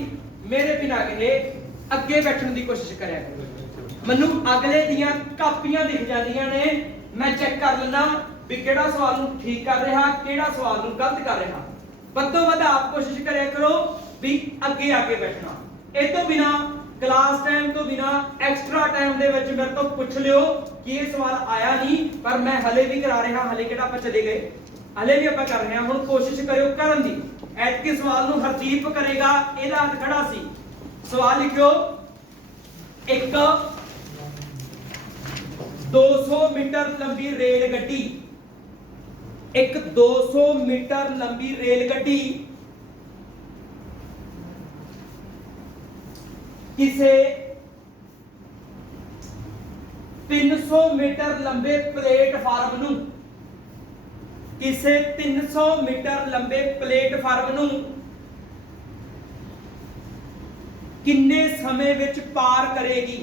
मेरे बिना कहे अगे बैठने की कोशिश करें। ਮੈਨੂੰ ਅਗਲੇ ਦੀਆਂ ਕਾਪੀਆਂ ਦਿਖ ਜਾਂਦੀਆਂ ਨੇ, ਮੈਂ ਚੈੱਕ ਕਰ ਲੈਣਾ ਵੀ ਕਿਹੜਾ ਸਵਾਲ ਨੂੰ ਠੀਕ ਕਰ ਰਿਹਾ, ਕਿਹੜਾ ਸਵਾਲ ਨੂੰ ਗਲਤ ਕਰ ਰਿਹਾ। ਵੱਧ ਤੋਂ ਵੱਧ ਆਪ ਕੋਸ਼ਿਸ਼ ਕਰਿਆ ਕਰੋ ਵੀ ਅੱਗੇ ਆ ਕੇ ਬੈਠਣਾ। ਇਹ ਤੋਂ ਬਿਨਾ ਕਲਾਸ ਟਾਈਮ ਤੋਂ ਬਿਨਾ ਐਕਸਟਰਾ ਟਾਈਮ ਦੇ ਵਿੱਚ ਮੇਰੇ ਤੋਂ ਪੁੱਛ ਲਿਓ ਕਿ ਇਹ ਸਵਾਲ ਆਇਆ ਨਹੀਂ ਪਰ ਮੈਂ ਹਲੇ ਵੀ ਕਰਾ ਰਿਹਾ। ਹਲੇ ਕਿਹੜਾ ਆਪਾਂ ਚਲੇ ਗਏ, ਹਲੇ ਵੀ ਆਪਾਂ ਕਰ ਰਹੇ ਹਾਂ। ਹੁਣ ਕੋਸ਼ਿਸ਼ ਕਰਿਓ ਕਰਨ ਦੀ। ਐਤਕੇ ਸਵਾਲ ਨੂੰ ਹਰਜੀਤ ਕਰੇਗਾ, ਇਹਦਾ ਹੱਥ ਖੜਾ ਸੀ। ਸਵਾਲ ਲਿਖਿਓ। ਇੱਕ 200 मीटर लंबी रेलगड्डी, एक 200 मीटर लंबी रेलगड्डी किसे 300 मीटर लंबे प्लेटफार्म नूं किसे 300 मीटर लंबे प्लेटफार्म नूं किन्ने समय विच पार करेगी,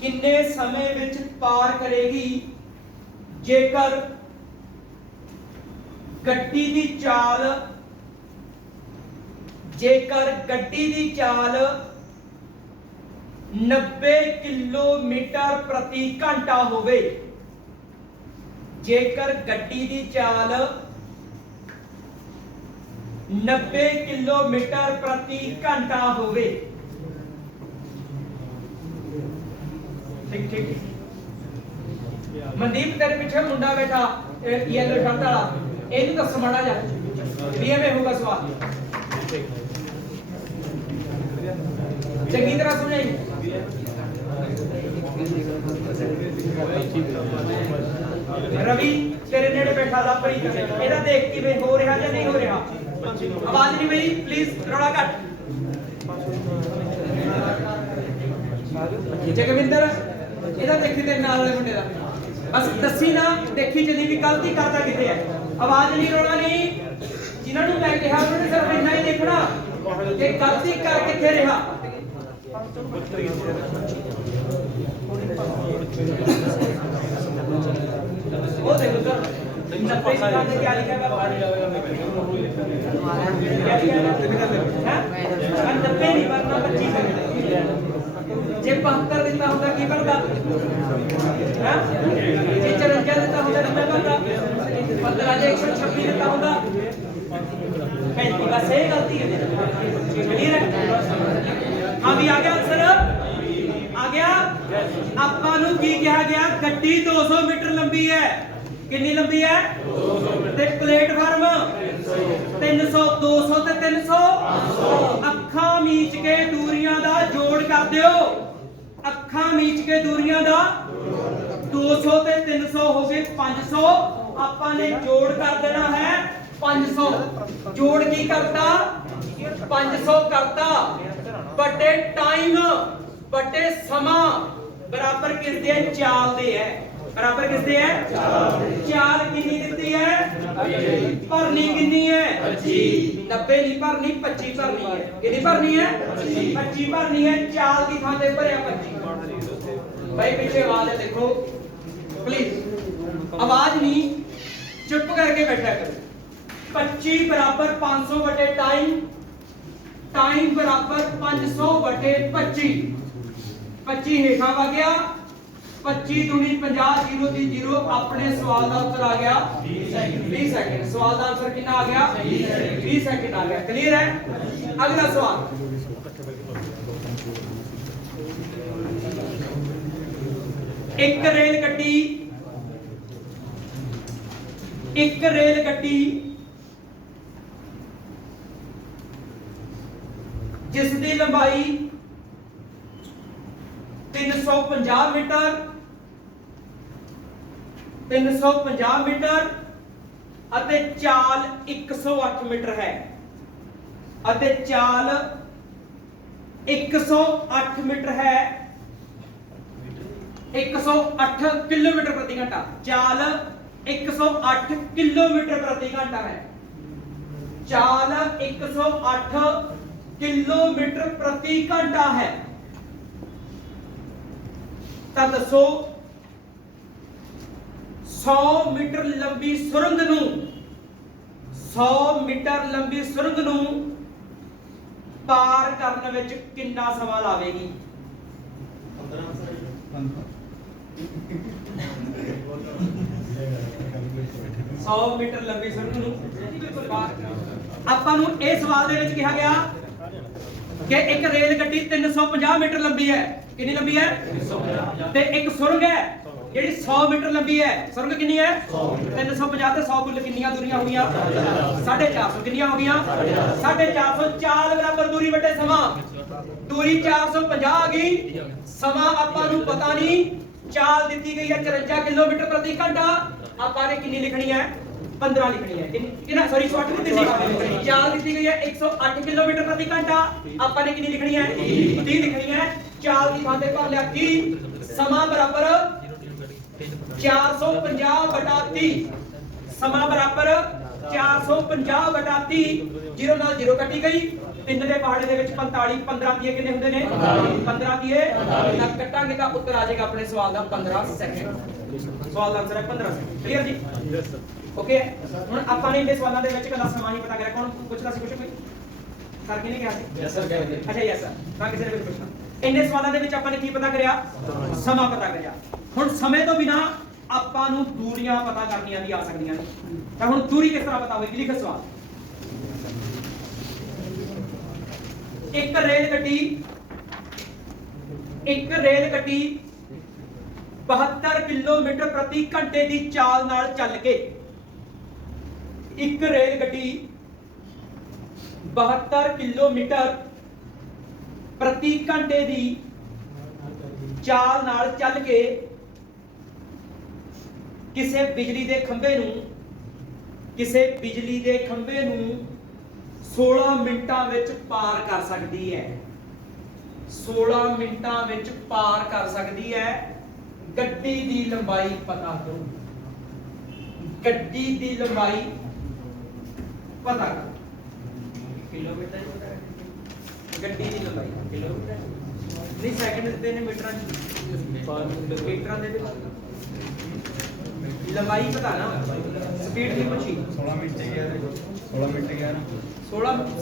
किन्ने समय विच पार करेगी जेकर गड्डी दी चाल, जेकर गड्डी दी चाल 90 किलोमीटर प्रति घंटा होवे, जेकर गड्डी दी चाल 90 किलोमीटर प्रति घंटा होवे। ठीक ठीक। मनदीप तेरे पीछे मुंडा बैठा येलो शर्ट वाला, ਇਹਨੂੰ ਦੱਸ ਮਾੜਾ ਜਾ ਵੀ ਐਵੇਂ ਹੋਊਗਾ ਸਵਾਲ, ਚੰਗੀ ਤਰ੍ਹਾਂ ਸਮਝਾਈ। रवि तेरे नेड़े बैठा था परी, ਇਹਦਾ ਦੇਖ ਕਿਵੇਂ ਹੋ ਰਿਹਾ ਜਾਂ ਨਹੀਂ ਹੋ ਰਿਹਾ, ਆਵਾਜ਼ ਨਹੀਂ ਮੇਰੀ ਪਲੀਜ਼ ਥੋੜਾ ਘੱਟ। ਜਗਵਿੰਦਰ ਇਹਦਾ ਦੇਖੀ ਤੇ ਨਾਲ ਵਾਲੇ ਮੁੰਡੇ ਦਾ ਬਸ ਦੱਸੀ ਨਾ, ਦੇਖੀ ਜਦੀ ਵੀ ਗਲਤੀ ਕਰਦਾ ਕਿਤੇ ਹੈ। ਆਵਾਜ਼ ਨਹੀਂ, ਰੋਣਾ ਨਹੀਂ, ਜਿਨ੍ਹਾਂ ਨੂੰ ਮੈਂ ਕਿਹਾ ਉਹਨਾਂ ਨੇ ਸਿਰਫ ਇੰਨਾ ਹੀ ਦੇਖਣਾ ਕਿ ਗਲਤੀ ਕਰ ਕਿੱਥੇ ਰਿਹਾ। वो देखो सर 90 का क्या लिखा है बाहर क्या लिखा है हैं 90 नहीं वरना 25 है जे 75 देता होता की बनता हैं जे 54 देता होता कितना बनता 15 जे 126 देता होता 35 बस ये गलती है क्लियर है। हां भी आ गया आंसर आ गया। ਆਪਾਂ ਨੂੰ ਕੀ ਕਿਹਾ ਗਿਆ, ਗੱਡੀ 200 ਮੀਟਰ ਲੰਬੀ ਹੈ, ਕਿੰਨੀ ਲੰਬੀ ਹੈ 200 ਤੇ ਪਲੇਟਫਾਰਮ 300, 200 ਤੇ 300 ਅੱਖਾਂ ਮੀਚ ਕੇ ਦੂਰੀਆਂ ਦਾ ਜੋੜ ਕਰ ਦਿਓ, ਅੱਖਾਂ ਮੀਚ ਕੇ ਦੂਰੀਆਂ ਦਾ 200 ਤੇ 300 ਹੋ ਗਏ 500, ਆਪਾਂ ਨੇ ਜੋੜ ਕਰ ਦੇਣਾ ਹੈ 500। ਜੋੜ ਕੀ ਕਰਤਾ 500 ਕਰਤਾ, ਵੱਡੇ ਟਾਈਮ बटे समा बराबर किसदे है चाल दे है, बराबर किसदे है चाल कितनी दित्ती है भरनी कितनी है 25, 90 नहीं भरनी 25 भरनी है, कितनी भरनी है 25 भरनी है, चाल की थां ते भरिया 25। भाई पीछे आवाज है देखो प्लीज, आवाज नहीं चुप करके बैठा करो। 25 बराबर 500 बटे टाइम, टाइम बराबर 500 बटे 25, 25 हेठा वा गया 25 दूनी 50, 0 दी 0, अपने सवाल का उत्तर आ गया 20 सेकंड। सवाल का आंसर कितना आ गया 20 सेकंड आ गया। क्लियर है। अगला सवाल, एक रेल गड्डी जिस दी लंबाई 350 मीटर 350 मीटर ਅਤੇ ਚਾਲ 108 मीटर है, ਅਤੇ ਚਾਲ 108 मीटर है, 108 किलोमीटर प्रति घंटा, चाल 108 किलोमीटर प्रति घंटा है, चाल 108 किलोमीटर प्रति घंटा है। ਤਾਂ ਦੱਸੋ 100 मीटर लंबी सुरंग ਨੂੰ 100 मीटर लंबी सुरंग ਨੂੰ ਪਾਰ ਕਰਨ ਵਿੱਚ ਕਿੰਨਾ ਸਮਾਂ ਲਾਵੇਗੀ। 100 मीटर लंबी सुरंग ਨੂੰ ਪਾਰ। ਆਪਾਂ ਨੂੰ ਇਹ ਸਵਾਲ ਦੇ ਵਿੱਚ ਕਿਹਾ ਗਿਆ ਕਿ ਇੱਕ ਰੇਲ ਗੱਡੀ 350 मीटर लंबी है, कितनी लंबी है 350, ਤੇ ਇੱਕ ਸੁਰੰਗ ਹੈ ਜਿਹੜੀ 100 मीटर लंबी है। सुरंग कितनी है 350 ਤੇ 100 ਕੁੱਲ ਕਿੰਨੀਆਂ ਦੂਰੀਆਂ ਹੋ ਗਈਆਂ 450, ਕਿੰਨੀਆਂ ਹੋ ਗਈਆਂ 450। ਚਾਲ ਬਰਾਬਰ ਦੂਰੀ ਵਟੇ ਸਮਾਂ, ਦੂਰੀ 450 ਆ ਗਈ, ਸਮਾਂ ਆਪਾਂ ਨੂੰ ਪਤਾ ਨਹੀਂ, ਚਾਲ ਦਿੱਤੀ ਗਈ ਹੈ 54 किलोमीटर प्रति घंटा, ਆਪਾਂ ਨੇ ਕਿੰਨੀ ਲਿਖਣੀ ਹੈ 15 ਲਿਖਣੀ ਹੈ, ਕਿੰਨਾ ਸੌਰੀ 108 ਦਿੱਤੀ ਸੀ, ਚਾਲ ਦਿੱਤੀ ਗਈ ਹੈ 108 किलोमीटर प्रति घंटा, ਆਪਾਂ ਨੇ ਕਿੰਨੀ ਲਿਖਣੀ ਹੈ 30 ਲਿਖਣੀ ਹੈ। ਚਾਲ ਦੀ ਥਾਂ ਤੇ ਭਰ ਲਿਆ 30, ਸਮਾਂ ਬਰਾਬਰ 450 ਬਟਾ 30, ਸਮਾਂ ਬਰਾਬਰ 450 ਬਟਾ 30 0 ਨਾਲ 0 ਕੱਟੀ ਗਈ 3 ਦੇ ਪਹਾੜੇ ਦੇ ਵਿੱਚ 45 15 ਦੀਏ ਕਿੰਨੇ ਹੁੰਦੇ ਨੇ 15 ਦੀਏ ਤਾਂ ਕੱਟਾਂਗੇ ਤਾਂ ਉੱਤਰ ਆ ਜਾਏਗਾ ਆਪਣੇ ਸਵਾਲ ਦਾ 15 ਸੈਕਿੰਡ ਸਵਾਲ ਦਾ ਆਨਸਰ ਹੈ 15 ਸੈਕਿੰਡ ਕਲੀਅਰ ਜੀ ਯੈਸ ਸਰ ਓਕੇ ਹੁਣ ਆਪਾਂ ਨੇ ਇਹਦੇ ਸਵਾਲਾਂ ਦੇ ਵਿੱਚ ਕੱਲਾ ਸਮਾਂ ਹੀ ਪਤਾ ਕਰਿਆ ਕੌਣ ਪੁੱਛਦਾ ਸੀ ਕੁਝ ਕੋਈ ਸਰ ਕਿਹਨੇ ਕਿਹਾ ਸੀ ਯੈਸ ਸਰ ਕਹਿੰਦੇ ਅੱਛਾ ਯੈਸ ਸਰ ਤਾਂ ਕਿਸੇ ਨੇ ਵੀ ਪੁੱਛਣਾ ਇੰਨੇ ਸਵਾਲਾਂ ਦੇ ਵਿੱਚ ਆਪਾਂ ਨੇ ਕੀ ਪਤਾ ਕਰਿਆ ਸਮਾਂ ਪਤਾ ਕਰਿਆ ਹੁਣ ਸਮੇਂ ਤੋਂ ਬਿਨਾ ਆਪਾਂ ਨੂੰ ਦੂਰੀਆਂ ਪਤਾ ਕਰਨੀਆਂ ਵੀ ਆ ਸਕਦੀਆਂ ਨੇ ਤਾਂ ਹੁਣ ਦੂਰੀ ਕਿਸ ਤਰ੍ਹਾਂ ਪਤਾ ਹੋਵੇਗੀ ਲਿਖੋ ਸਵਾਲ ਇੱਕ ਰੇਲ ਗੱਡੀ 72 ਕਿਲੋਮੀਟਰ ਪ੍ਰਤੀ ਘੰਟੇ ਦੀ ਚਾਲ ਨਾਲ ਚੱਲ ਕੇ ਇੱਕ ਰੇਲ ਗੱਡੀ 72 ਕਿਲੋਮੀਟਰ ਪ੍ਰਤੀ ਘੰਟੇ ਦੀ ਚਾਲ ਨਾਲ ਚੱਲ ਕੇ ਕਿਸੇ ਬਿਜਲੀ ਦੇ ਖੰਭੇ ਨੂੰ 16 ਮਿੰਟਾਂ ਵਿੱਚ ਪਾਰ ਕਰ ਸਕਦੀ ਹੈ 16 ਮਿੰਟਾਂ ਵਿੱਚ ਪਾਰ ਕਰ ਸਕਦੀ ਹੈ ਗੱਡੀ ਦੀ ਲੰਬਾਈ ਪਤਾ ਕਰੋ ਗੱਡੀ ਦੀ ਲੰਬਾਈ ਪਤਾ ਕਰੋ ਕਿਲੋਮੀਟਰ ਗੱਡੀ ਦੀ ਲੰਬਾਈ ਕਿਲੋਮੀਟਰ ਨਹੀਂ ਸੈਕਿੰਡ ਦਿੱਤੇ ਨੇ ਮੀਟਰਾਂ ਮੀਟਰਾਂ ਦੇ ਲੰਬਾਈ ਪਤਾ ਨਾ ਸਪੀਡ ਦੀ ਪੁੱਛੀ 16 ਮਿੰਟ 16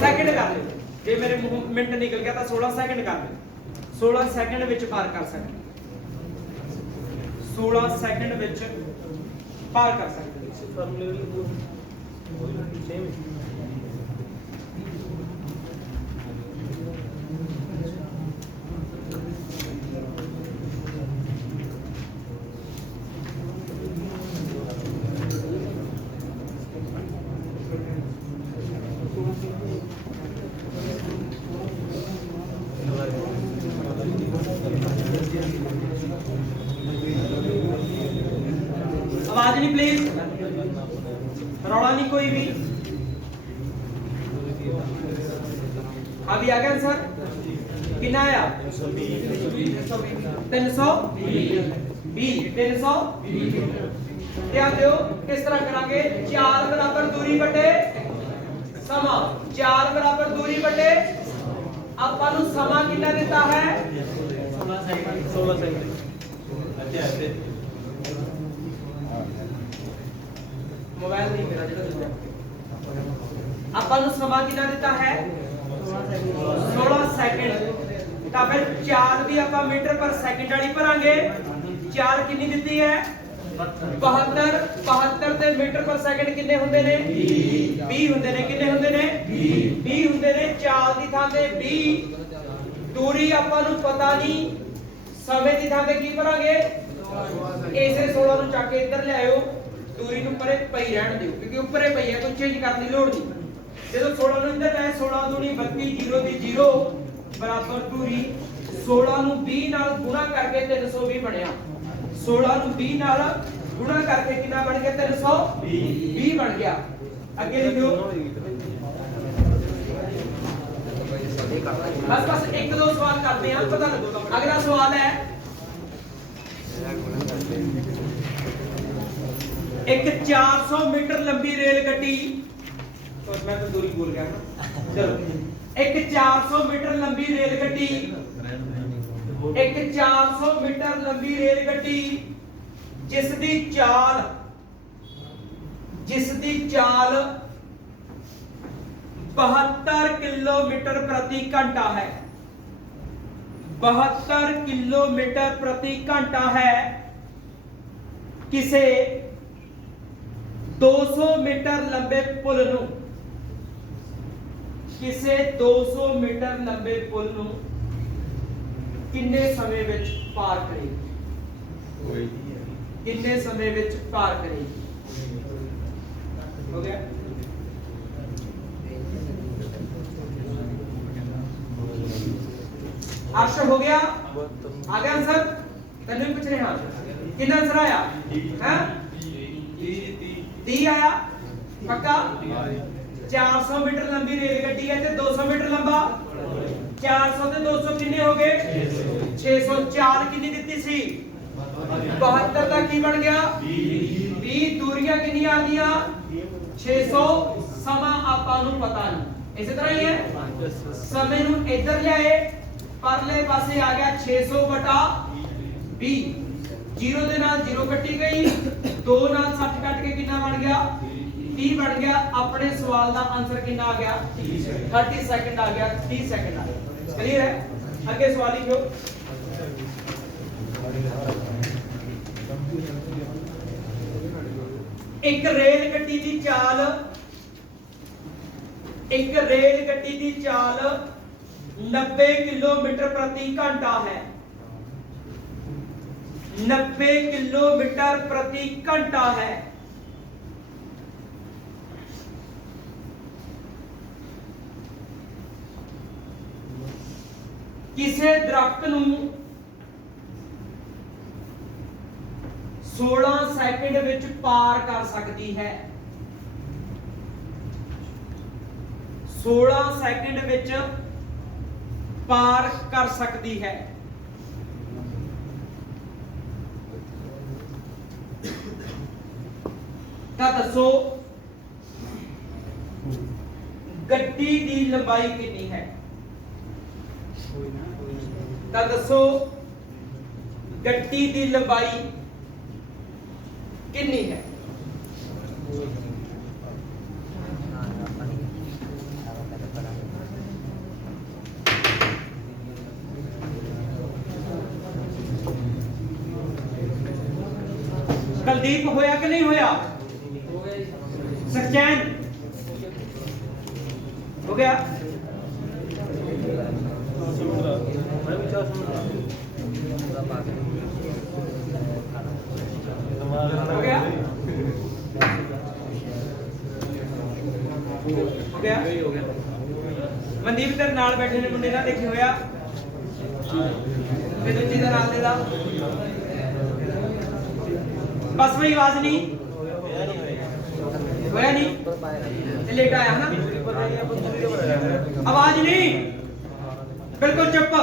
ਸੈਕਿੰਡ ਕਰ ਲਿਓ ਜੇ ਮੇਰੇ ਮੂੰਹ ਮਿੰਟ ਨਿਕਲ ਗਿਆ ਤਾਂ 16 ਸੈਕਿੰਡ ਕਰ ਲਿਓ 16 ਸੈਕਿੰਡ ਵਿੱਚ ਪਾਰ ਕਰ ਸਕਦੇ 16 ਸੈਕਿੰਡ ਵਿੱਚ ਪਾਰ ਕਰ ਸਕਦੇ आवाज नहीं प्लीज रौला नहीं कोई भी अभी आ गया आंसर कितना आया 320 ध्यान दो किस तरह करांगे 4 बराबर दूरी बटे समा 4 बराबर दूरी बटे ਆਪਾਂ ਨੂੰ ਸਮਾਂ ਕਿੰਨਾ ਦਿੱਤਾ ਹੈ 16 ਸੈਕਿੰਡ ਅੱਛਾ मोबाइल नहीं मेरा ਜਿਹੜਾ ਆਪਾਂ ਨੂੰ ਸਮਾਂ ਕਿੰਨਾ ਦਿੱਤਾ ਹੈ 16 ਸੈਕਿੰਡ ਤਾਂ ਫਿਰ ਚਾਲ ਵੀ ਆਪਾਂ ਮੀਟਰ ਪਰ ਸੈਕਿੰਡ ਵਾਲੀ ਭਰਾਂਗੇ ਚਾਲ ਕਿੰਨੀ ਦਿੱਤੀ ਹੈ 72 ਤੇ ਮੀਟਰ ਪਰ ਸੈਕਿੰਡ ਕਿੰਨੇ ਹੁੰਦੇ ਨੇ 20 ਹੁੰਦੇ ਨੇ ਕਿੰਨੇ ਹੁੰਦੇ ਨੇ 20 ਹੁੰਦੇ ਨੇ ਚਾਲ ਦੀ ਥਾਂ ਤੇ 20 ਦੂਰੀ ਆਪਾਂ ਨੂੰ ਪਤਾ ਨਹੀਂ ਸਮੇਂ ਦੀ ਥਾਂ ਤੇ ਕੀ ਭਰਾਂਗੇ ਇਸੇ 16 ਨੂੰ ਚੱਕ ਕੇ ਇੱਧਰ ਲਿਆਇਓ दूरी ਨੂੰ ਪਰੇ ਪਈ ਰਹਿਣ ਦਿਓ ਕਿਉਂਕਿ ਉੱਪਰੇ ਪਈ ਹੈ ਕੋਈ ਚੇਂਜ ਕਰਨ ਦੀ ਲੋੜ ਨਹੀਂ ਜਦੋਂ 16 ਨੂੰ ਇੱਧਰ ਲਾਏ 16 ਦੂਣੀ 32 0 ਦੀ 0 ਬਰਾਬਰ ਦੂਰੀ 16 ਨੂੰ 20 ਨਾਲ ਗੁਣਾ ਕਰਕੇ 320 ਬਣਿਆ 16 ਨੂੰ 20 ਨਾਲ ਗੁਣਾ ਕਰਕੇ ਕਿੰਨਾ ਬਣ ਗਿਆ 320 ਬਣ ਗਿਆ ਅੱਗੇ ਲਿਖਿਓ ਬਸ ਇੱਕ ਦੋ ਸਵਾਲ ਕਰਦੇ ਹਾਂ ਪਤਾ ਲੱਗੂਗਾ ਅਗਲਾ ਸਵਾਲ ਹੈ एक 400 मीटर लंबी रेलगाड़ी तो मैं तो दूरी भूल गया ना चलो एक 400 मीटर लंबी रेलगाड़ी एक 400 मीटर लंबी रेलगाड़ी जिस दी चाल 72 किलोमीटर प्रति घंटा है 72 किलोमीटर प्रति घंटा है किसे 200 मीटर लंबे पुल ਨੂੰ ਕਿਸੇ 200 ਮੀਟਰ ਲੰਬੇ ਪੁਲ ਨੂੰ ਕਿੰਨੇ ਸਮੇਂ ਵਿੱਚ ਪਾਰ ਕਰੇਗੀ ਕਿੰਨੇ ਸਮੇਂ ਵਿੱਚ ਪਾਰ ਕਰੇਗੀ ਹੋ ਗਿਆ आंसर हो गया आगे आंसर तन्ने पूछ रहे हैं कितना आंसर आया हैं 30 आया पक्का 400 मीटर लंबी रेलगाड़ी है ते 200 मीटर लंबा 400 ते 200 कितने हो गए 604 कितनी ਦਿੱਤੀ ਸੀ 72 ਦਾ ਕੀ ਬਣ ਗਿਆ भी दूरियां कितनी आ गया 600 समा ਆਪਾਂ ਨੂੰ ਪਤਾ ਨਹੀਂ ਇਸੇ ਤਰ੍ਹਾਂ ਹੀ ਹੈ ਸਮੇਂ ਨੂੰ ਇੱਧਰ ਲਿਆਏ ਪਰਲੇ ਪਾਸੇ ਆ ਗਿਆ 600 ਬਟਾ 20 0 ਦੇ ਨਾਲ 0 ਕੱਟੀ ਗਈ 2 ਨਾਲ 60 ਕੱਟ ਕੇ ਕਿੰਨਾ ਬਣ ਗਿਆ 30 ਬਣ ਗਿਆ ਆਪਣੇ ਸਵਾਲ ਦਾ ਆਨਸਰ ਕਿੰਨਾ ਆ ਗਿਆ 30 ਸੈਕਿੰਡ ਆ ਗਿਆ 30 ਸੈਕਿੰਡ ਆ ਗਿਆ ਕਲੀਅਰ ਹੈ ਅੱਗੇ ਸਵਾਲ ਲਿਖੋ ਇੱਕ ਰੇਲ ਗੱਡੀ ਦੀ ਚਾਲ 90 ਕਿਲੋਮੀਟਰ ਪ੍ਰਤੀ ਘੰਟਾ ਹੈ 90 किलोमीटर प्रति घंटा है किसे दरख्त नूं 16 सैकंड विच पार कर सकती है 16 सैकंड विच पार कर सकती है ਤਾਂ ਦੱਸੋ ਗੱਡੀ ਦੀ ਲੰਬਾਈ ਕਿੰਨੀ ਹੈ ਤਾਂ ਦੱਸੋ ਗੱਡੀ ਦੀ ਲੰਬਾਈ ਕਿੰਨੀ ਹੈ ਕੁਲਦੀਪ ਹੋਇਆ ਕਿ ਨਹੀਂ ਹੋਇਆ सचैन हो गया हो गया मनदीप तेरे नाल बैठे ने मुंडे ना देखे होया ते दूजी दा नाल देदा बस में आवाज नहीं होया नहीं लेट आया है ना आवाज नहीं बिल्कुल चुप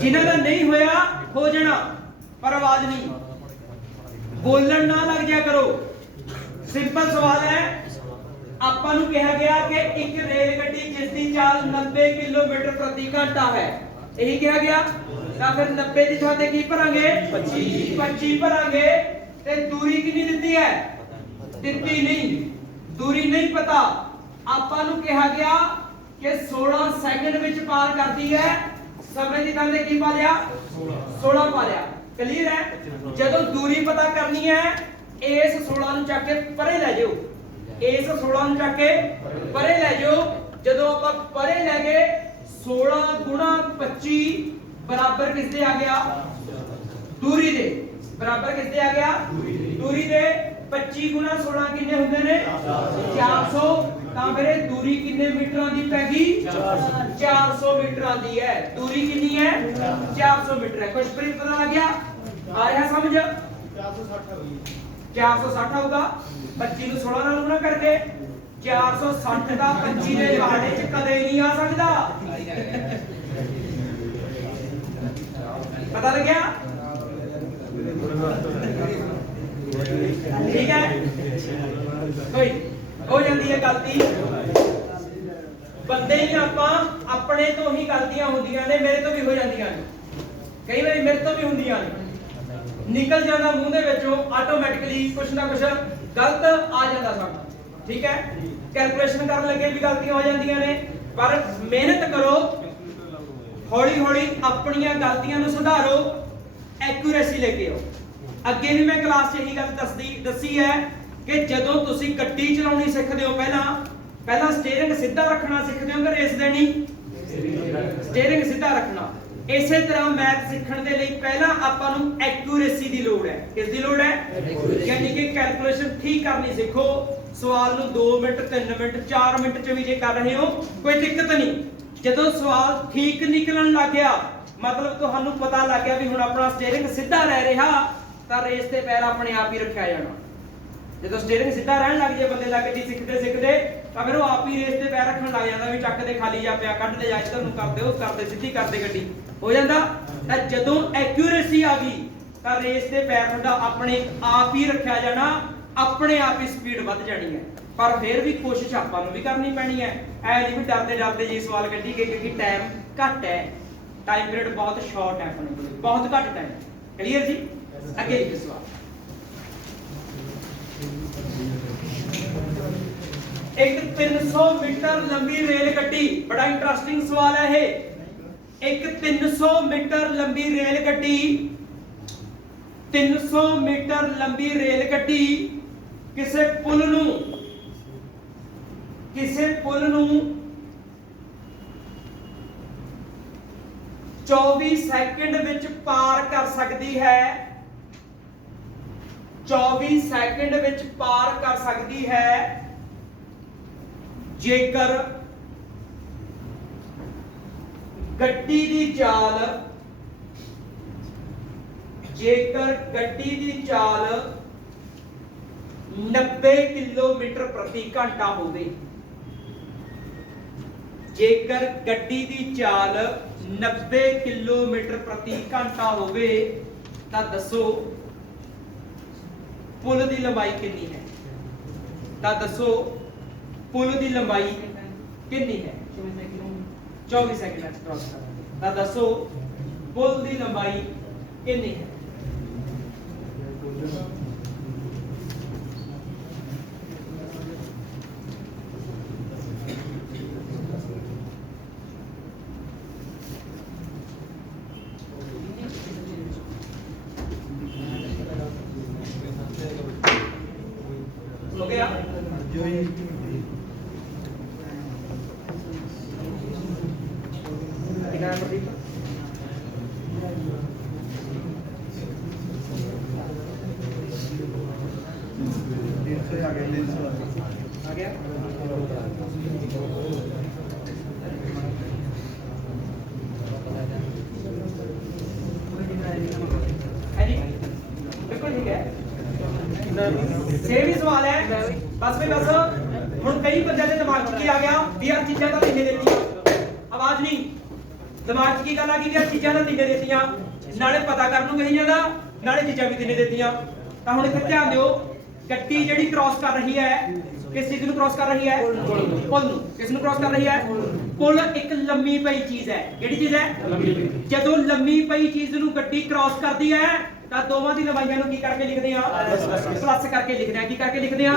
जिन्हां दा नहीं होया हो जाना पर आवाज नहीं बोलन ना लग जाया करो सिंपल सवाल है ਆਪਾਂ ਨੂੰ ਕਿਹਾ ਗਿਆ ਕਿ ਇੱਕ ਰੇਲ ਗੱਡੀ ਜਿਸ ਦੀ ਚਾਲ 90 ਕਿਲੋਮੀਟਰ ਪ੍ਰਤੀ ਘੰਟਾ ਹੈ ਇਹੀ ਕਿਹਾ ਗਿਆ ਤਾਂ ਫਿਰ 90 ਦੀ ਥਾਂ ਤੇ ਕੀ ਭਰਾਂਗੇ 25 ਭਰਾਂਗੇ ਤੇ ਦੂਰੀ ਕਿੰਨੀ ਦਿੱਤੀ ਹੈ ਦਿੱਤੀ ਨਹੀਂ ਦੂਰੀ ਨਹੀਂ ਪਤਾ ਆਪਾਂ ਨੂੰ ਕਿਹਾ ਗਿਆ ਕਿ 16 ਸੈਕਿੰਡ ਵਿੱਚ ਪਾਰ ਕਰਦੀ ਹੈ ਸਮੇਂ ਦੀ ਥਾਂ ਤੇ ਕੀ ਪਾ ਲਿਆ 16 ਪਾ ਲਿਆ ਕਲੀਅਰ ਹੈ ਜਦੋਂ ਦੂਰੀ ਪਤਾ ਕਰਨੀ ਹੈ ਇਸ 16 ਨੂੰ ਚੱਕ ਕੇ ਪਰੇ ਲੈ ਜਾਓ ਇਸ 16 ਨੂੰ ਚੱਕ ਕੇ ਪਰੇ ਲੈ ਜਾਓ ਜਦੋਂ ਆਪਾਂ ਪਰੇ ਲੈ ਗਏ 16 ਗੁਣਾ 25 ਬਰਾਬਰ ਕਿਸ ਦੇ ਆ ਗਿਆ ਦੂਰੀ ਦੇ ਬਰਾਬਰ ਕਿਸ ਦੇ ਆ ਗਿਆ ਦੂਰੀ ਦੇ 25 ਗੁਣਾ 16 ਕਿੰਨੇ ਹੁੰਦੇ ਨੇ 400 ਤਾਂ ਫਿਰ ਇਹ ਦੂਰੀ ਕਿੰਨੇ ਮੀਟਰਾਂ ਦੀ ਪੈ ਗਈ 400 ਮੀਟਰਾਂ ਦੀ ਹੈ ਦੂਰੀ ਕਿੰਨੀ ਹੈ 400 ਮੀਟਰ ਹੈ ਕੁਝ ਪਤਾ ਲੱਗ ਗਿਆ ਆ ਰਿਹਾ ਸਮਝ 460 ਹੋਊਗਾ 25 ਨੂੰ 16 ਨਾਲ ਗੁਣਾ ਕਰਕੇ 460 ਦਾ 25 ਦੇ ਬਾੜੇ ਚ ਕਦੇ ਨਹੀਂ ਆ ਸਕਦਾ ਪਤਾ ਲੱਗਿਆ ਠੀਕ ਹੈ ਕੋਈ ਹੋ ਜਾਂਦੀ ਹੈ ਗਲਤੀ ਬੰਦੇ ਹੀ ਆਪਾਂ ਆਪਣੇ ਤੋਂ ਹੀ ਗਲਤੀਆਂ ਹੁੰਦੀਆਂ ਨੇ ਮੇਰੇ ਤੋਂ ਵੀ ਹੋ ਜਾਂਦੀਆਂ ਨੇ ਕਈ ਵਾਰੀ ਮੇਰੇ ਤੋਂ ਵੀ ਹੁੰਦੀਆਂ ਨੇ ਨਿਕਲ ਜਾਂਦਾ ਮੂੰਹ ਦੇ ਵਿੱਚੋਂ ਆਟੋਮੈਟਿਕਲੀ ਕੁਛ ਨਾ ਕੁਛ ਗਲਤ ਆ ਜਾਂਦਾ ਸਾਡਾ ਠੀਕ ਹੈ ਕੈਲਕੂਲੇਸ਼ਨ ਕਰਨ ਲੱਗੇ ਵੀ ਗਲਤੀਆਂ ਹੋ ਜਾਂਦੀਆਂ ਨੇ ਪਰ ਮਿਹਨਤ ਕਰੋ ਹੌਲੀ ਹੌਲੀ ਆਪਣੀਆਂ ਗਲਤੀਆਂ ਨੂੰ ਸੁਧਾਰੋ ਐਕੂਰੇਸੀ ਲੈ ਕੇ ਆਓ ਅੱਗੇ ਵੀ ਮੈਂ ਕਲਾਸ 'ਚ ਇਹੀ ਗੱਲ ਦੱਸੀ ਹੈ ਕਿ ਜਦੋਂ ਤੁਸੀਂ ਗੱਡੀ ਚਲਾਉਣੀ ਸਿੱਖਦੇ ਹੋ ਪਹਿਲਾਂ ਸਟੀਅਰਿੰਗ ਸਿੱਧਾ ਰੱਖਣਾ ਸਿੱਖਦੇ ਹੋ ਕਿ ਰੇਸ ਦੇਣੀ ਸਟੀਅਰਿੰਗ ਸਿੱਧਾ ਰੱਖਣਾ ਇਸੇ ਤਰ੍ਹਾਂ ਮੈਥ ਸਿੱਖਣ ਦੇ ਲਈ ਪਹਿਲਾਂ ਆਪਾਂ ਨੂੰ ਐਕੂਰੇਸੀ ਦੀ ਲੋੜ ਹੈ ਕਿਸ ਦੀ ਲੋੜ ਹੈ ਯਾਨੀ ਕਿ ਕੈਲਕੂਲੇਸ਼ਨ ਠੀਕ ਕਰਨੀ ਸਿੱਖੋ ਸਵਾਲ ਨੂੰ 2 ਮਿੰਟ 3 ਮਿੰਟ 4 ਮਿੰਟ ਚ ਵੀ ਜੇ ਕਰ ਰਹੇ ਹੋ ਕੋਈ ਦਿੱਕਤ ਨਹੀਂ ਜਦੋਂ ਸਵਾਲ ਠੀਕ ਨਿਕਲਣ ਲੱਗ ਗਿਆ ਮਤਲਬ ਤੁਹਾਨੂੰ ਪਤਾ ਲੱਗ ਗਿਆ ਵੀ ਹੁਣ ਆਪਣਾ ਸਟੀਅਰਿੰਗ ਸਿੱਧਾ ਰਹਿ ਰਿਹਾ ਤਾਂ ਰੇਸ ਤੇ ਪੈਰ ਆਪਣੇ ਆਪ ਹੀ ਰੱਖਿਆ ਜਾਣਾ ਜਦੋਂ ਸਟੀਅਰਿੰਗ ਸਿੱਧਾ ਰਹਿਣ ਲੱਗ ਜੇ ਬੰਦੇ ਦਾ ਗੱਡੀ ਸਿੱਖਦੇ ਤਾਂ ਫਿਰ ਉਹ ਆਪ ਹੀ ਰੇਸ ਤੇ ਪੈਰ ਰੱਖਣ ਲੱਗ ਜਾਂਦਾ ਵੀ ਚੱਕ ਦੇ ਖਾਲੀ ਜਾ ਪਿਆ ਕੱਢ ਦੇ ਜਾ ਇੱਧਰ ਨੂੰ ਕਰਦੇ ਉਹ ਕਰਦੇ ਸਿੱਧੀ ਕਰਦੇ ਗੱਡੀ ਹੋ ਜਾਂਦਾ ਤਾਂ ਜਦੋਂ ਐਕੂਰੇਸੀ ਆ ਗਈ ਤਾਂ ਰੇਸ ਦੇ ਪੈਰ ਤੁਹਾਡਾ ਆਪਣੇ ਆਪ ਹੀ ਰੱਖਿਆ ਜਾਣਾ, ਆਪਣੇ ਆਪ ਹੀ ਸਪੀਡ ਵੱਧ ਜਾਣੀ ਹੈ। ਪਰ ਫਿਰ ਵੀ ਕੋਸ਼ਿਸ਼ ਆਪਾਂ ਨੂੰ ਵੀ ਕਰਨੀ ਪੈਣੀ ਹੈ। ਐ ਨਹੀਂ ਵੀ ਡਰਦੇ ਡਰਦੇ ਜੀ ਸਵਾਲ ਕੱਢੀ ਗਏ, ਕਿਉਂਕਿ ਟਾਈਮ ਘੱਟ ਹੈ, टाइम पीरियड बहुत शॉर्ट है, अपने को बहुत घट टाइम। क्लियर जी? अगे लिखिए सवाल। एक 300 मीटर लंबी रेलगड्डी, बड़ा इंटरेस्टिंग सवाल है ये। एक 300 मीटर लंबी रेलगड्डी, 300 मीटर लंबी रेलगड्डी किसे पुल नू 24 सेकंड विच पार कर सकती है, 24 सेकंड विच पार कर सकती है जेकर गड्डी दी चाल, जेकर गड्डी दी चाल 90 किलोमीटर प्रति घंटा होवे। जेकर गड्डी दी चाल 90 किलोमीटर प्रति घंटा होवे तां दसो पुल दी लंबाई कितनी है? तां दसो पुल दी लंबाई कितनी है? 24 सेकंड क्रॉस कर। तां दसो पुल दी लंबाई कितनी है? हो गया? आ गया? बिल्कुल ठीक है। सेम ही सवाल है, बस में बस हुण कई बंदे दे दिमाग च की आ गया भी यार चीज़ां तां तिन्ने देतियां, आवाज नहीं दिमाग च की गल आ गई भी यार चीज़ां तां तिन्ने देतियां, नाले पता करन नूं कही जांदा नाले चीज़ां भी तिन्ने देतियां। तां हुण इत्थे ध्यान दिओ, गड्डी जिहड़ी क्रॉस कर रही है किस चीज़ नूं क्रॉस कर रही है? पुल नूं। किस नूं क्रॉस कर रही है? पुल एक लंबी पई चीज़ है। किहड़ी चीज़ है? जदों लंबी पई चीज़ नूं गड्डी क्रॉस करदी है ਤਾਂ ਦੋਵਾਂ ਦੀ ਲੰਬਾਈਆਂ ਨੂੰ ਕੀ ਕਰਕੇ ਲਿਖਦੇ ਆ? ਪਲੱਸ ਕਰਕੇ ਲਿਖਦੇ ਆ। ਕੀ ਕਰਕੇ ਲਿਖਦੇ ਆ?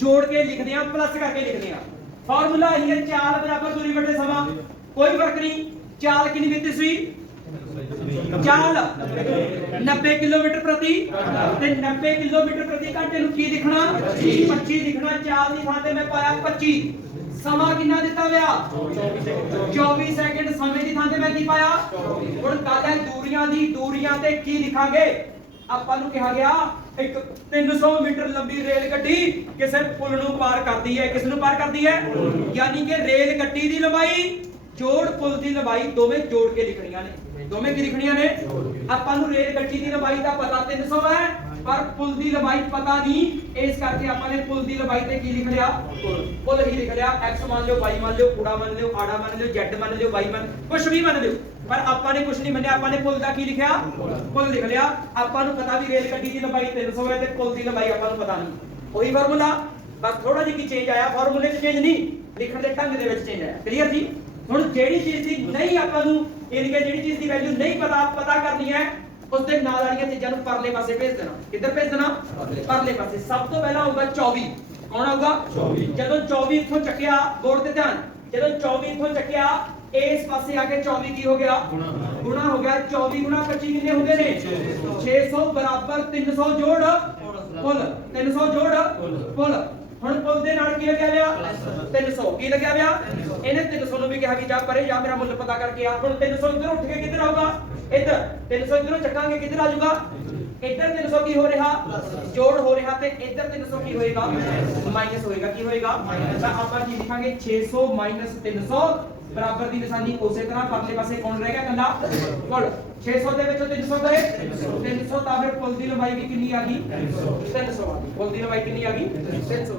ਜੋੜ ਕੇ ਲਿਖਦੇ ਆ, ਪਲੱਸ ਕਰਕੇ ਲਿਖਦੇ ਆ। ਫਾਰਮੂਲਾ ਇਹ ਹੈ, ਚਾਲ ਬਰਾਬਰ ਦੂਰੀ ਬਟੇ ਸਮਾਂ, ਕੋਈ ਫਰਕ ਨਹੀਂ। ਚਾਲ ਕਿੰਨੀ ਦਿੱਤੀ ਸੀ? ਚਾਲ 90 ਕਿਲੋਮੀਟਰ ਪ੍ਰਤੀ, ਤੇ 90 ਕਿਲੋਮੀਟਰ ਪ੍ਰਤੀ ਘੰਟੇ ਨੂੰ ਕੀ ਲਿਖਣਾ? 25 ਲਿਖਣਾ। ਚਾਲ ਦੀ ਥਾਂ ਤੇ ਮੈਂ ਪਾਇਆ 25। ਸਮਾਂ ਕਿੰਨਾ ਦਿੱਤਾ ਹੋਇਆ? 24 ਸੈਕਿੰਡ। ਸਮੇਂ ਦੀ ਥਾਂ ਤੇ ਮੈਂ ਕੀ ਪਾਇਆ? ਹੁਣ ਗੱਲ ਹੈ ਦੂਰੀਆਂ ਦੀ। ਦੂਰੀਆਂ ਤੇ ਕੀ ਲਿਖਾਂਗੇ? ਆਪਾਂ ਨੂੰ ਕਿਹਾ ਗਿਆ ਇੱਕ 300 ਮੀਟਰ ਲੰਬੀ ਰੇਲ ਗੱਡੀ ਕਿਸੇ ਪੁਲ ਨੂੰ ਪਾਰ ਕਰਦੀ ਹੈ। ਕਿਸ ਨੂੰ ਪਾਰ ਕਰਦੀ ਹੈ? ਯਾਨੀ ਕਿ ਰੇਲ ਗੱਡੀ ਦੀ ਲੰਬਾਈ ਜੋੜ ਪੁਲ ਦੀ ਲੰਬਾਈ ਦੋਵੇਂ ਜੋੜ ਕੇ ਲਿਖਣੀਆਂ ਨੇ। ਦੋਵੇਂ ਕੀ ਲਿਖਣੀਆਂ ਨੇ? ਆਪਾਂ ਨੂੰ ਰੇਲ ਗੱਡੀ ਦੀ ਲੰਬਾਈ ਦਾ ਪਤਾ 300 ਹੈ, पर पुल की लंबाई पता नहीं, इस करके आपने पुल की लंबाई ते की लिख लिया? पुल ही लिख लिया। x मान लो, y मान लो, कूड़ा मान लो, आड़ा मान लो, z मान लो, y मान कुछ भी मान लो, पर आपने कुछ नहीं मानिया। आपने पुल का की लिखा? पुल लिख लिया। आपको पता भी रेल गड्डी की लंबाई 300 है, पुल की लंबाई आपको पता नहीं। वही फार्मूला, बस थोड़ा जी चेंज आया। फार्मूले च चेंज नहीं, लिखने के ढंग दे विच चेंज आया। क्लीयर जी? हुण जेड़ी चीज दी नहीं आपको इनके जेड़ी चीज की वैल्यू नहीं पता करनी है, उसके नाल वाली चीज़ों को परले पासे भेज देना। किधर भेज देना? परले पासे। सब तो पहला होगा 24। कौन होगा? 24। जदों 24 इथों चक्या, बोर्ड ते ध्यान, जदों 24 इथों चक्या इस पासे आके 24 की हो गया? गुणा हो गया। 24 गुणा 25 कितने होंगे ने? 600 बराबर 300 जोड़ पुल। 300 जोड़ पुल। ਹੁਣ ਪੁਲ ਦੇ ਨਾਲ ਕੀ ਲੱਗਿਆ ਹੋਇਆ? 300। ਕੀ ਲੱਗਿਆ ਹੋਇਆ? ਇਹਨੇ 300 ਨੂੰ ਵੀ ਕਿਹਾ ਵੀ ਜਾ ਪਰੇ ਜਾ, ਮੇਰਾ ਮੁੱਲ ਪਤਾ ਕਰਕੇ ਆ। ਹੁਣ 300 ਇੱਧਰ ਉੱਠ ਕੇ ਕਿੱਧਰ ਆਊਗਾ? ਇੱਧਰ। 300 ਇੱਧਰੋਂ ਚੱਕਾਂਗੇ, ਕਿੱਧਰ ਆ ਜਾਊਗਾ? ਇੱਧਰ 300 ਕੀ ਹੋ ਰਿਹਾ? ਜੋੜ ਹੋ ਰਿਹਾ, ਤੇ ਇੱਧਰ 300 ਕੀ ਹੋਏਗਾ? ਮਾਈਨਸ ਹੋਏਗਾ। ਕੀ ਹੋਏਗਾ? ਤਾਂ ਆਪਾਂ ਕੀ ਲਿਖਾਂਗੇ? 600 - 300 बराबर की निशानी। उसी तरह परले पासे कौन रह गया? कल्ला पुल। 600 ਦੇ ਵਿੱਚੋਂ 300 ਗਏ, 300 ਤਾਂ ਫਿਰ ਪੁਲ ਦੀ ਲੰਬਾਈ ਵੀ ਕਿੰਨੀ ਆ ਗਈ? 300 ਆ ਗਈ। ਪੁਲ ਦੀ ਲੰਬਾਈ ਕਿੰਨੀ ਆ ਗਈ? 300।